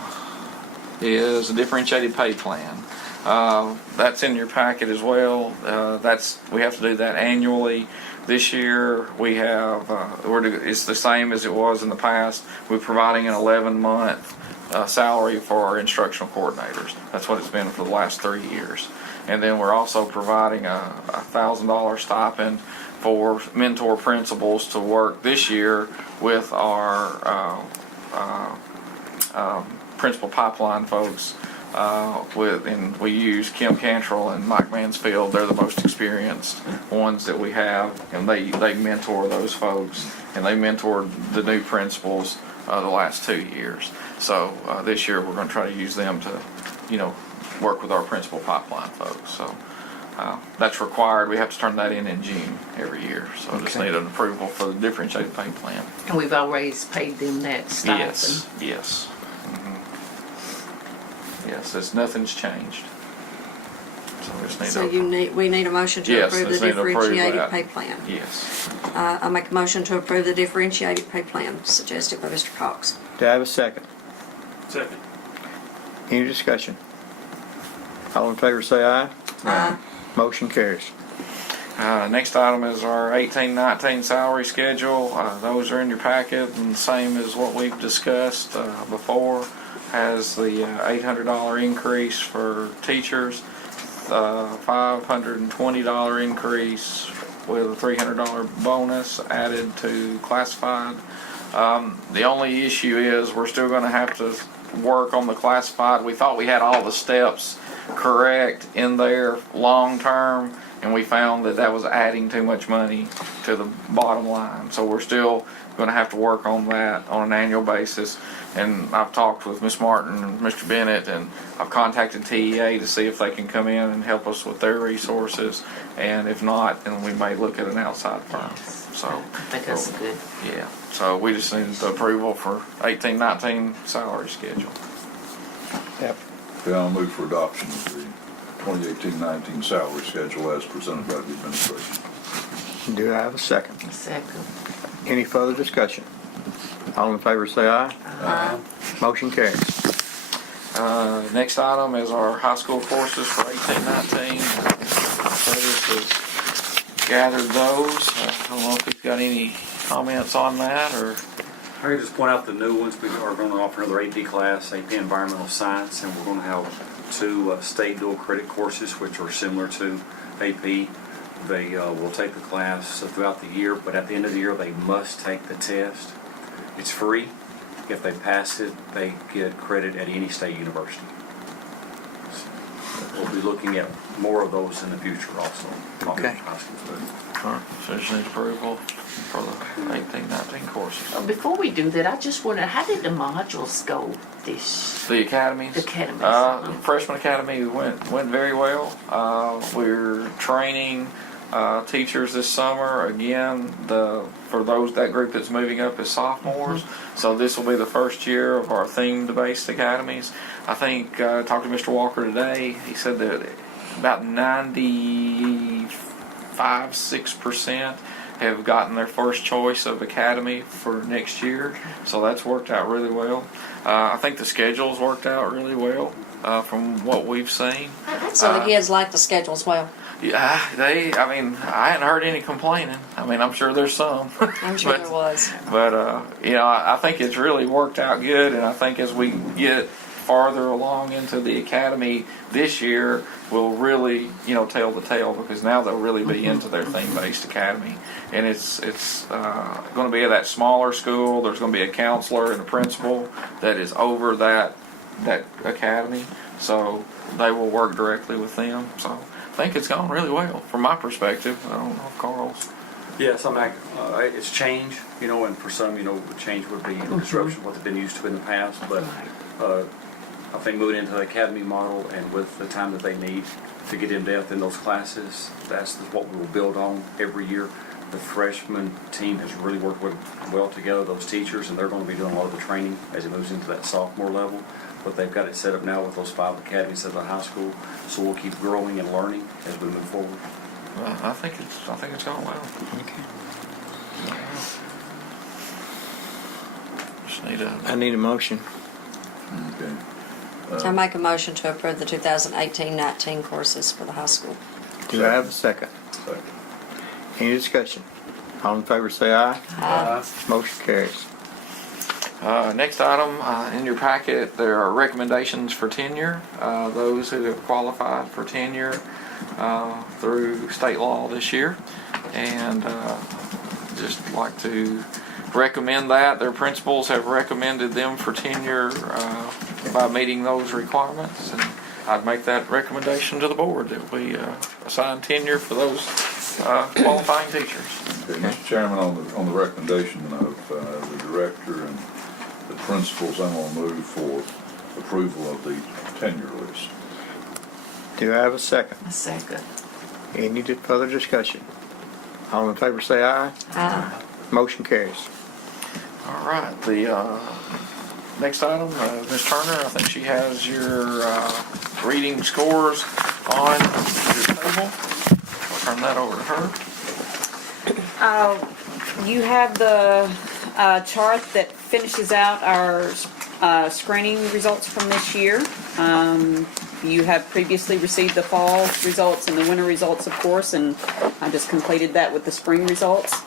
is a differentiated pay plan. That's in your packet as well. We have to do that annually. This year we have it's the same as it was in the past. We're providing an 11-month salary for our instructional coordinators. That's what it's been for the last 3 years. And then we're also providing a $1,000 stipend for mentor principals to work this year with our principal pipeline folks. And we use Kim Cantrell and Mike Mansfield. They're the most experienced ones that we have, and they mentor those folks, and they mentored the new principals the last 2 years. So this year we're going to try to use them to, you know, work with our principal pipeline folks. So that's required. We have to turn that in June every year. So I just Okay. need an approval for the differentiated pay plan. And we've always paid them that stipend. Yes. Yes, nothing's changed. So we just need We need a motion to Yes, approve the let's need to approve differentiated that. pay plan. Yes. I make a motion to approve the differentiated pay plan suggested by Mr. Cox. Do I have a second? Second. Any discussion? All in favor say aye. Aye. Motion carries. Next item is our 18-19 salary schedule. Those are in your packet and the same as what we've discussed before. has the $800 increase for teachers, $520 increase with a $300 bonus added to classified. The only issue is we're still going to have to work on the classified. We thought we had all the steps correct in there long term, and we found that that was adding too much money to the bottom line. So we're still going to have to work on that on an annual basis. And I've talked with Ms. Martin and Mr. Bennett, and I've contacted TEA to see if they can come in and help us with their resources. And if not, then we may look at an outside firm. So I think that's good. Yeah. So we just need the approval for 18-19 salary schedule. Yep. Okay, I'll move for adoption of the 2018-19 salary schedule as presented by the administration. Do I have a second? Second. Any further discussion? All in favor say aye. Aye. Motion carries. Next item is our high school courses for 18-19. Curtis has gathered those. I don't know if he's got any comments on that or. I can just point out the new ones. We are going to offer another AP class, AP Environmental Science, and we're going to have 2 state dual credit courses, which are similar to AP. They will take the class throughout the year, but at the end of the year, they must take the test. It's free. If they pass it, they get credit at any state university. We'll be looking at more of those in the future also. Okay. All right. So just need approval for the 18-19 courses. Before we do that, I just wonder, how did the modules go this? The academies? The academies. Freshman academy went very well. We're training teachers this summer. Again, for that group that's moving up as sophomores. So this will be the first year of our themed-based academies. I think talked to Mr. Walker today. He said that about 95-6% have gotten their first choice of academy for next year. So that's worked out really well. I think the schedule's worked out really well from what we've seen. So the kids like the schedule as well. Yeah, I hadn't heard any complaining. I'm sure there's some. I'm sure there was. But, I think it's really worked out good, and I think as we get farther along into the academy this year, we'll really, tell the tale, because now they'll really be into their theme-based academy. And it's going to be at that smaller school. There's going to be a counselor and a principal that is over that academy. So they will work directly with them. So I think it's gone really well from my perspective. I don't know if Carl's. Yes, it's change, and for some, change would be disruption, what they've been used to in the past. But I think moving into the academy model and with the time that they need to get in depth in those classes, that's what we will build on every year. The freshman team has really worked well together, those teachers, and they're going to be doing a lot of the training as it moves into that sophomore level. But they've got it set up now with those 5 academies at the high school, so we'll keep growing and learning as we move forward. I think it's gone well. Okay. I need a motion. Okay. I make a motion to approve the 2018-19 courses for the high school. Do I have a second? Second. Any discussion? All in favor say aye. Aye. Motion carries. Next item in your packet, there are recommendations for tenure. Those who have qualified for tenure through state law this year, and just like to recommend that. Their principals have recommended them for tenure by meeting those requirements, and I'd make that recommendation to the board that we assign tenure for those qualifying teachers. Okay, Mr. Chairman, on the recommendation of the director and the principals, I'm going to move for approval of the tenure list. Do I have a second? A second. Any further discussion? All in favor say aye. Aye. Motion carries. All right, the next item, Ms. Turner, I think she has your reading scores on your table. I'll turn that over to her. You have the chart that finishes out our screening results from this year. You have previously received the fall results and the winter results, of course, and I just completed that with the spring results.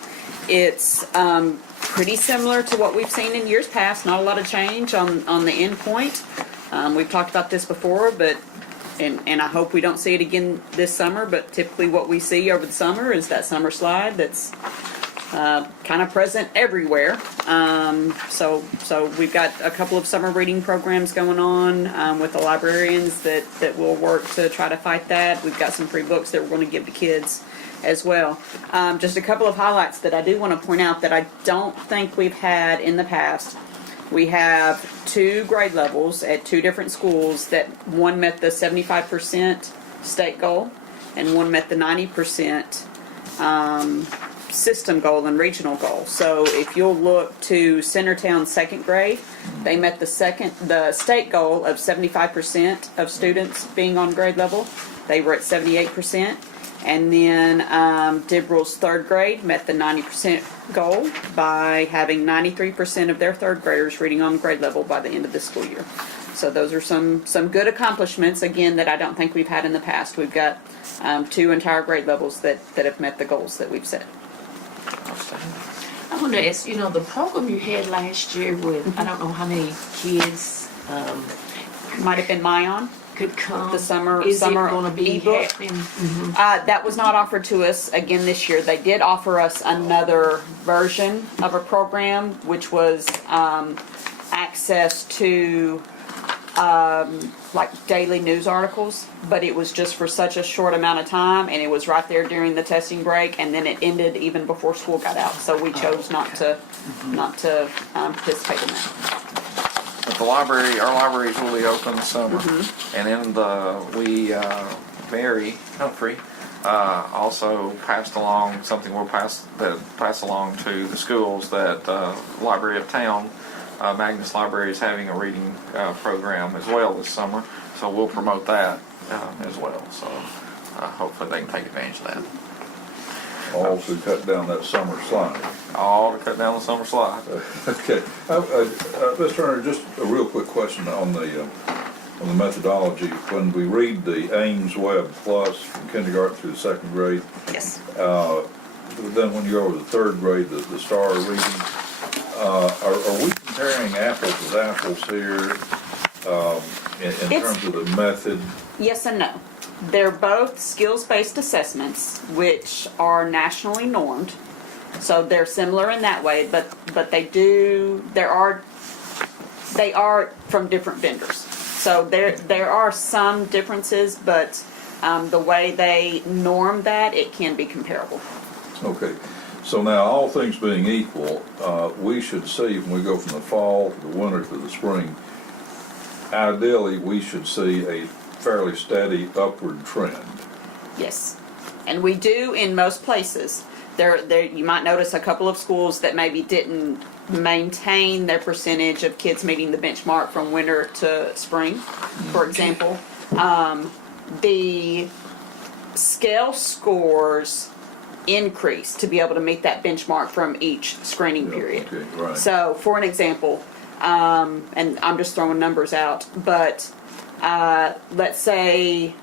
It's pretty similar to what we've seen in years past. Not a lot of change on the end point. We've talked about this before, but and I hope we don't see it again this summer. But typically, what we see over the summer is that summer slide that's kind of present everywhere. So we've got a couple of summer reading programs going on with the librarians that will work to try to fight that. We've got some free books that we're going to give to kids as well. Just a couple of highlights that I do want to point out that I don't think we've had in the past. We have 2 grade levels at 2 different schools that one met the 75% state goal and one met the 90% system goal and regional goal. So if you'll look to Centertown second grade, they met the state goal of 75% of students being on grade level. They were at 78%. And then Dibbrell's third grade met the 90% goal by having 93% of their third graders reading on grade level by the end of the school year. So those are some good accomplishments, again, that I don't think we've had in the past. We've got 2 entire grade levels that have met the goals that we've set. I want to ask, the program you had last year with, I don't know how many kids, might have been Mayon. Could come. The summer Is it going to be ebook. happening? That was not offered to us again this year. They did offer us another version of a program, which was access to like daily news articles, but it was just for such a short amount of time, and it was right there during the testing break, and then it ended even before school got out. So we chose not to participate in that. But our library is really open this summer, and in Mary Humphrey also passed along something we'll pass along to the schools that Library of Town, Magnus Library, is having a reading program as well this summer, so we'll promote that as well. So hopefully they can take advantage of that. All to cut down that summer slide. All to cut down the summer slide. Okay, Mr. Turner, just a real quick question on the methodology. When we read the Ames Web Plus from kindergarten through the second grade, yes. Then when you go over the third grade, the STAR reading, are we comparing apples with apples here in terms of the method? Yes and no. They're both skills-based assessments, which are nationally normed. So they're similar in that way, but they are from different vendors. So there are some differences, but the way they norm that, it can be comparable. Okay. So now, all things being equal, we should see, when we go from the fall to the winter to the spring, ideally we should see a fairly steady upward trend. Yes. And we do in most places. There you might notice a couple of schools that maybe didn't maintain their percentage of kids meeting the benchmark from winter to spring. For example, the scale scores increase to be able to meet that benchmark from each screening period. Okay, right. So, for an example, and I'm just throwing numbers out, but let's say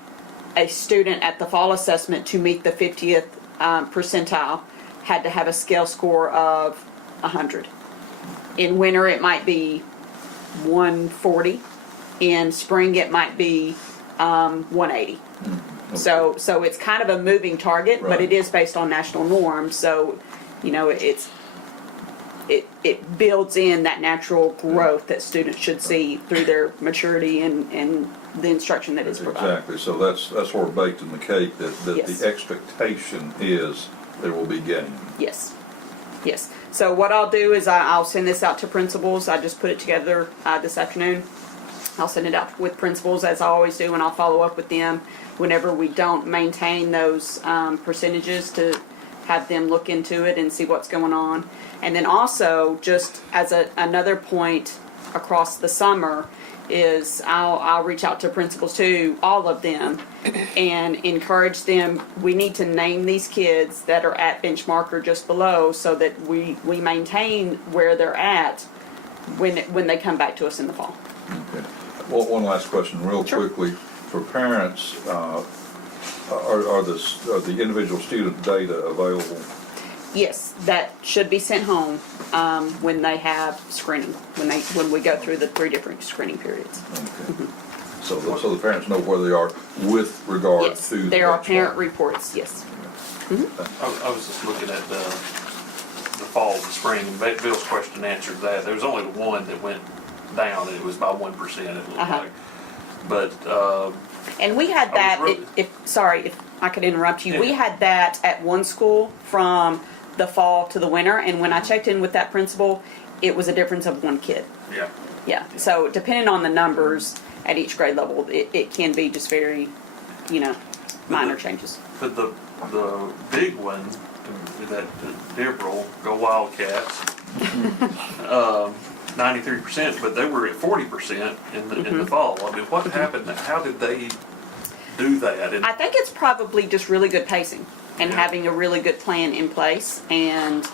a student at the fall assessment to meet the 50th percentile had to have a scale score of 100. In winter, it might be 140. In spring, it might be 180. Okay. So it's kind of a moving target, right, but it is based on national norms. So, it builds in that natural growth that students should see through their maturity and the instruction that is provided. Exactly. So that's sort of baked in the cake that Yes. the expectation is there will be gain. Yes. Yes. So what I'll do is I'll send this out to principals. I just put it together this afternoon. I'll send it out with principals as I always do, and I'll follow up with them whenever we don't maintain those percentages to have them look into it and see what's going on. And then also, just as another point across the summer, is I'll reach out to principals too, all of them, and encourage them. We need to name these kids that are at benchmark or just below, so that we maintain where they're at when they come back to us in the fall. Okay. Well, one last question, real quickly, for parents. Are the individual student data available? Yes, that should be sent home when they have screening, when we go through the 3 different screening periods. So the parents know where they are with regard Yes, to. there are parent reports, yes. I was just looking at the fall, the spring, and Bill's question answered that. There was only one that went down, and it was by 1%, it looked like. But, and we had that, if I could interrupt you, we had that at one school from the fall to the winter, and when I checked in with that principal, it was a difference of 1 kid. Yeah. Yeah, so depending on the numbers at each grade level, it can be just very, minor changes. But the big one, that Deborah, go Wildcats, 93%, but they were at 40% in the fall. I mean, what happened? How did they do that? I think it's probably just really good pacing and having a really good plan in place. And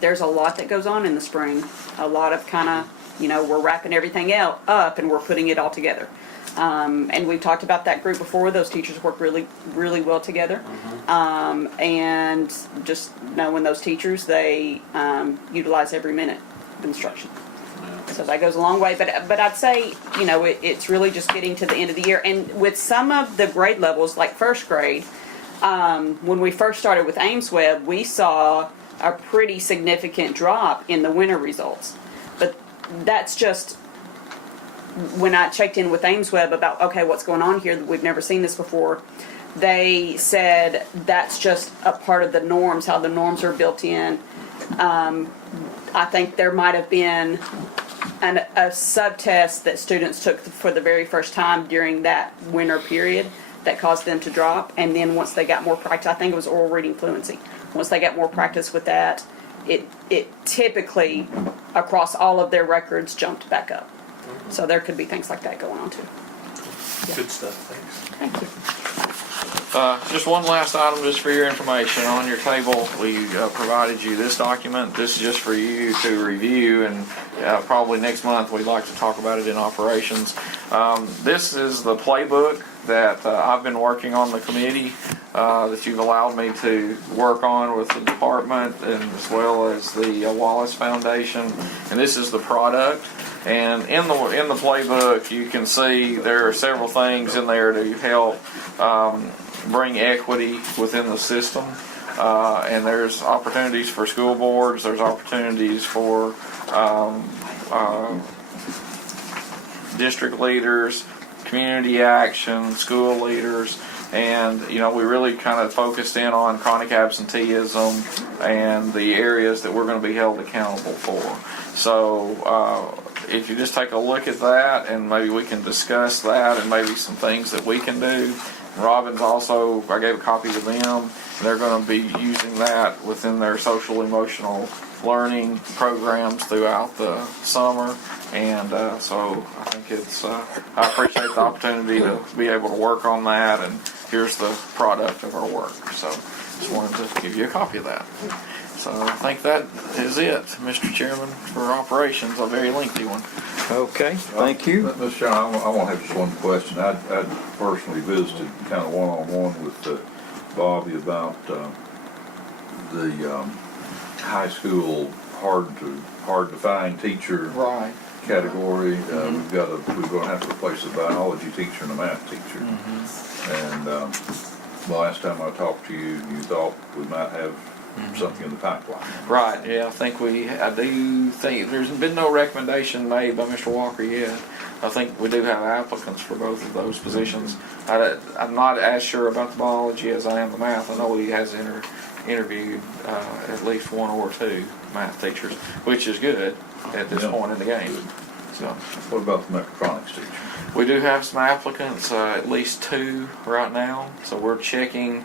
there's a lot that goes on in the spring. A lot of kind of, we're wrapping everything up and we're putting it all together. And we've talked about that group before. Those teachers work really, really well together. And just knowing those teachers, they utilize every minute of instruction. So that goes a long way. But I'd say, it's really just getting to the end of the year. And with some of the grade levels, like first grade, when we first started with AIMSweb, we saw a pretty significant drop in the winter results. But that's just when I checked in with AIMSweb about, okay, what's going on here? We've never seen this before. They said that's just a part of the norms, how the norms are built in. I think there might have been a sub-test that students took for the very first time during that winter period that caused them to drop. And then once they got more practice, I think it was oral reading fluency. Once they got more practice with that, it typically, across all of their records, jumped back up. So there could be things like that going on too. Good stuff, thanks. Thank you. Just one last item just for your information. On your table, we provided you this document. This is just for you to review, and probably next month we'd like to talk about it in operations. This is the playbook that I've been working on the committee that you've allowed me to work on with the department and as well as the Wallace Foundation. And this is the product. And in the playbook, you can see there are several things in there to help bring equity within the system. And there's opportunities for school boards. There's opportunities for district leaders, community action, school leaders. And, we really kind of focused in on chronic absenteeism and the areas that we're going to be held accountable for. So if you just take a look at that, and maybe we can discuss that and maybe some things that we can do. Robin's also, I gave a copy to them, and they're going to be using that within their social emotional learning programs throughout the summer. And so I think I appreciate the opportunity to be able to work on that, and here's the product of our work. So just wanted to give you a copy of that. So I think that is it, Mr. Chairman, for operations, a very lengthy one. Okay, thank you. Mr. Chairman, I want to have just one question. I personally visited kind of one-on-one with Bobby about the high school hard to find teacher category. We're going to have to replace a biology teacher and a math teacher. And the last time I talked to you, you thought we might have something in the pipeline. Right, yeah, I do think there's been no recommendation made by Mr. Walker yet. I think we do have applicants for both of those positions. I'm not as sure about the biology as I am the math. I know he has interviewed at least one or two math teachers, which is good at this point in the game. So, what about the mechatronics teacher? We do have some applicants, at least 2 right now. So we're checking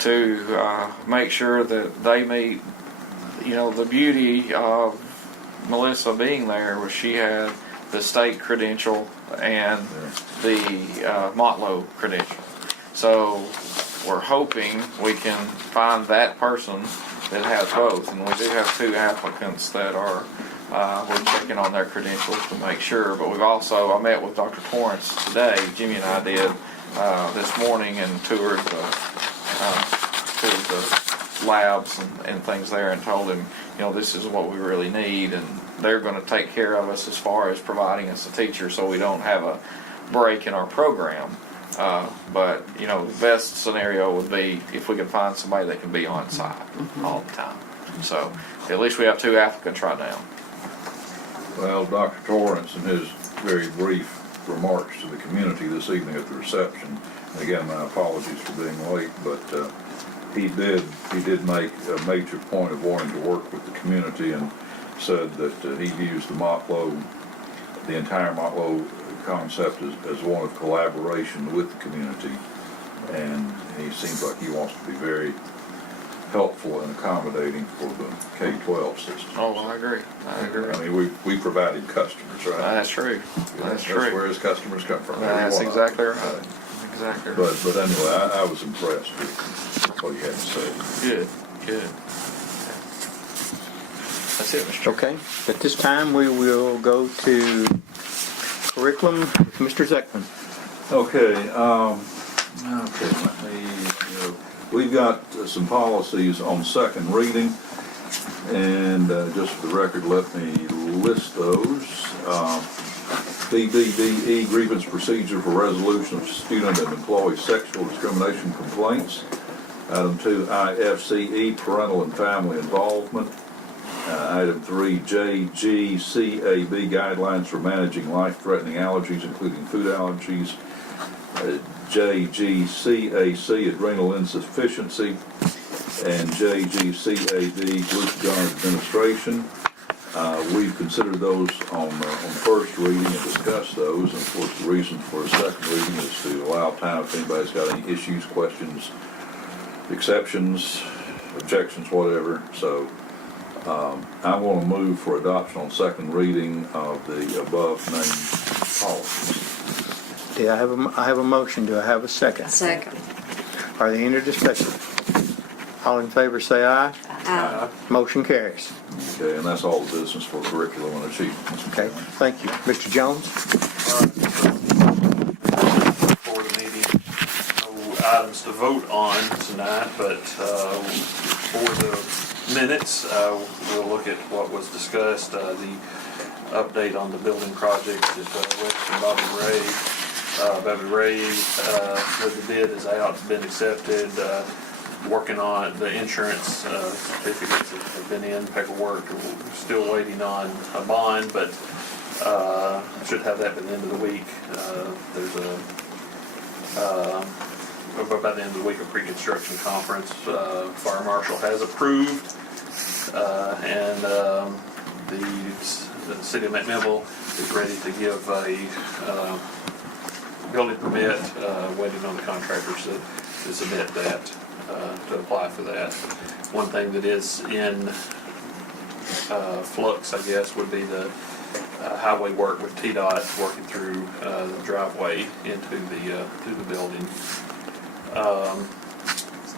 to make sure that they meet. The beauty of Melissa being there was she had the state credential and the Motlow credential. So we're hoping we can find that person that has both. And we do have 2 applicants that are we're checking on their credentials to make sure. But I met with Dr. Torrance today, Jimmy and I did, this morning, and toured the labs and things there, and told him, this is what we really need, and they're going to take care of us as far as providing us a teacher, so we don't have a break in our program. But the best scenario would be if we could find somebody that can be on site all the time. So at least we have 2 applicants right now. Well, Dr. Torrance, in his very brief remarks to the community this evening at the reception, and again, my apologies for being late, but he did make a major point of wanting to work with the community, and said that he views the entire Motlow concept as one of collaboration with the community, and he seems like he wants to be very helpful and accommodating for the K-12 system. Oh, I agree. I mean, we provided customers, right? That's true. That's true. That's where his customers come from. That's exactly right. Exactly. But anyway, I was impressed with what you had to say. Good. That's it, Mr. Okay, at this time, we will go to curriculum with Mr. Zeckman. Okay, let me, we've got some policies on second reading, and just for the record, let me list those. BBBE, grievance procedure for resolution of student and employee sexual discrimination complaints. Item 2, IFCE, parental and family involvement. Item 3, JGCAB, guidelines for managing life-threatening allergies, including food allergies. JGCAC, adrenal insufficiency. And JGCAD, glucagon administration. We've considered those on first reading and discussed those. And of course, the reason for a second reading is to allow time if anybody's got any issues, questions, exceptions, objections, whatever. So I want to move for adoption on second reading of the above named policies. I have a motion. Do I have a second? Second. Are there any discussion? All in favor say aye. Aye. Motion carries. Okay, and that's all the business for curriculum and achievement. Okay, thank you. Mr. Jones? For the meeting, no items to vote on tonight, but for the minutes, we'll look at what was discussed, the update on the building project at West and Bobby Ray. Bobby Ray, the bid is out, it's been accepted. Working on the insurance certificates that have been in, paperwork. We're still waiting on a bond, but should have that by the end of the week. There's by the end of the week, a pre-construction conference. Fire marshal has approved, and the city of McMinnville is ready to give a building permit, waiting on the contractors to submit that. To apply for that. One thing that is in flux, I guess, would be the highway work with TDOT working through the driveway into the building.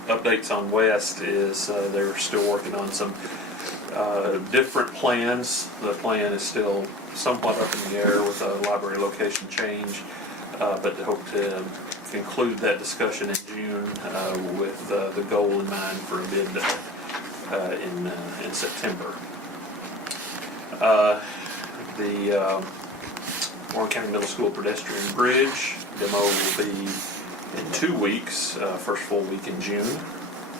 Updates on West is they're still working on some different plans. The plan is still somewhat up in the air with a library location change, but they hope to conclude that discussion in June with the goal in mind for a bid in September. The Warren County Middle School pedestrian bridge demo will be in 2 weeks, first full week in June,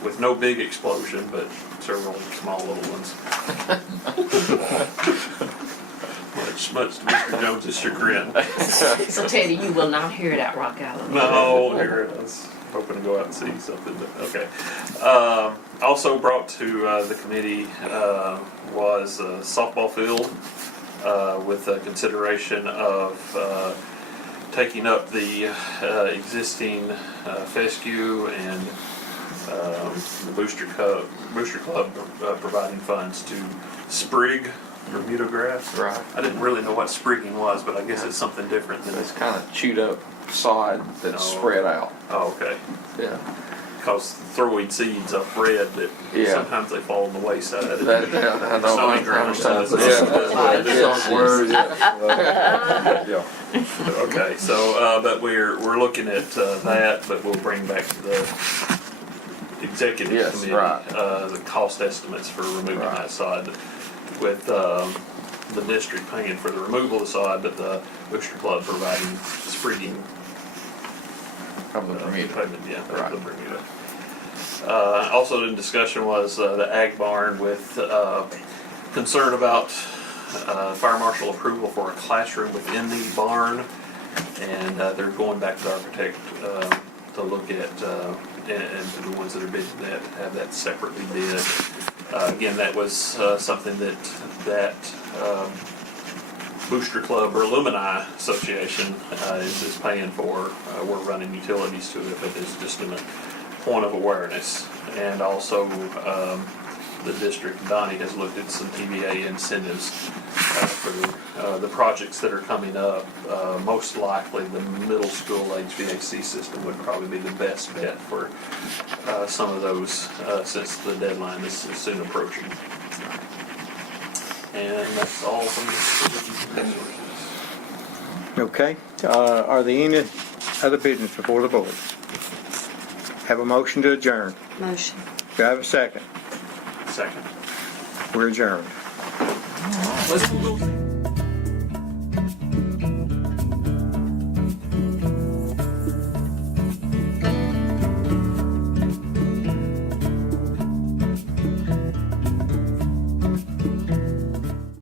with no big explosion, but several small little ones. Much to Mr. Jones's chagrin. So Teddy, you will not hear it at Rock Island. No, here it is. Hoping to go out and see something. But okay. Also brought to the committee was a softball field with consideration of taking up the existing fescue and the Booster Club providing funds to sprig Bermuda grass. Right. I didn't really know what sprigging was, but I guess it's something different than It's kind of chewed up sod that's spread out. Oh, okay. Yeah. Because throwing seeds up red that sometimes they fall on the wayside. I know. Stony ground does. Okay, so but we're looking at that, but we'll bring back to the executive Yes, committee, right. the cost estimates for removing Right. that sod, with the district paying for the removal of the sod, but the Booster Club providing spreading Of the Bermuda. payment, yeah, Right. the Bermuda. Also in discussion was the ag barn with concern about fire marshal approval for a classroom within the barn, and they're going back to the architect to look at and the ones that are bidding that have that separately bid. Again, that was something that Booster Club or Alumni Association is paying for. We're running utilities to it, but it's just in a point of awareness. And also, the district, Donnie, has looked at some TVA incentives for the projects that are coming up. Most likely, the middle school HVAC system would probably be the best bet for some of those, since the deadline is soon approaching. And that's all from the Okay, are there any other business before the board? Have a motion to adjourn. Motion. Do I have a second? second. We're adjourned. Let's go.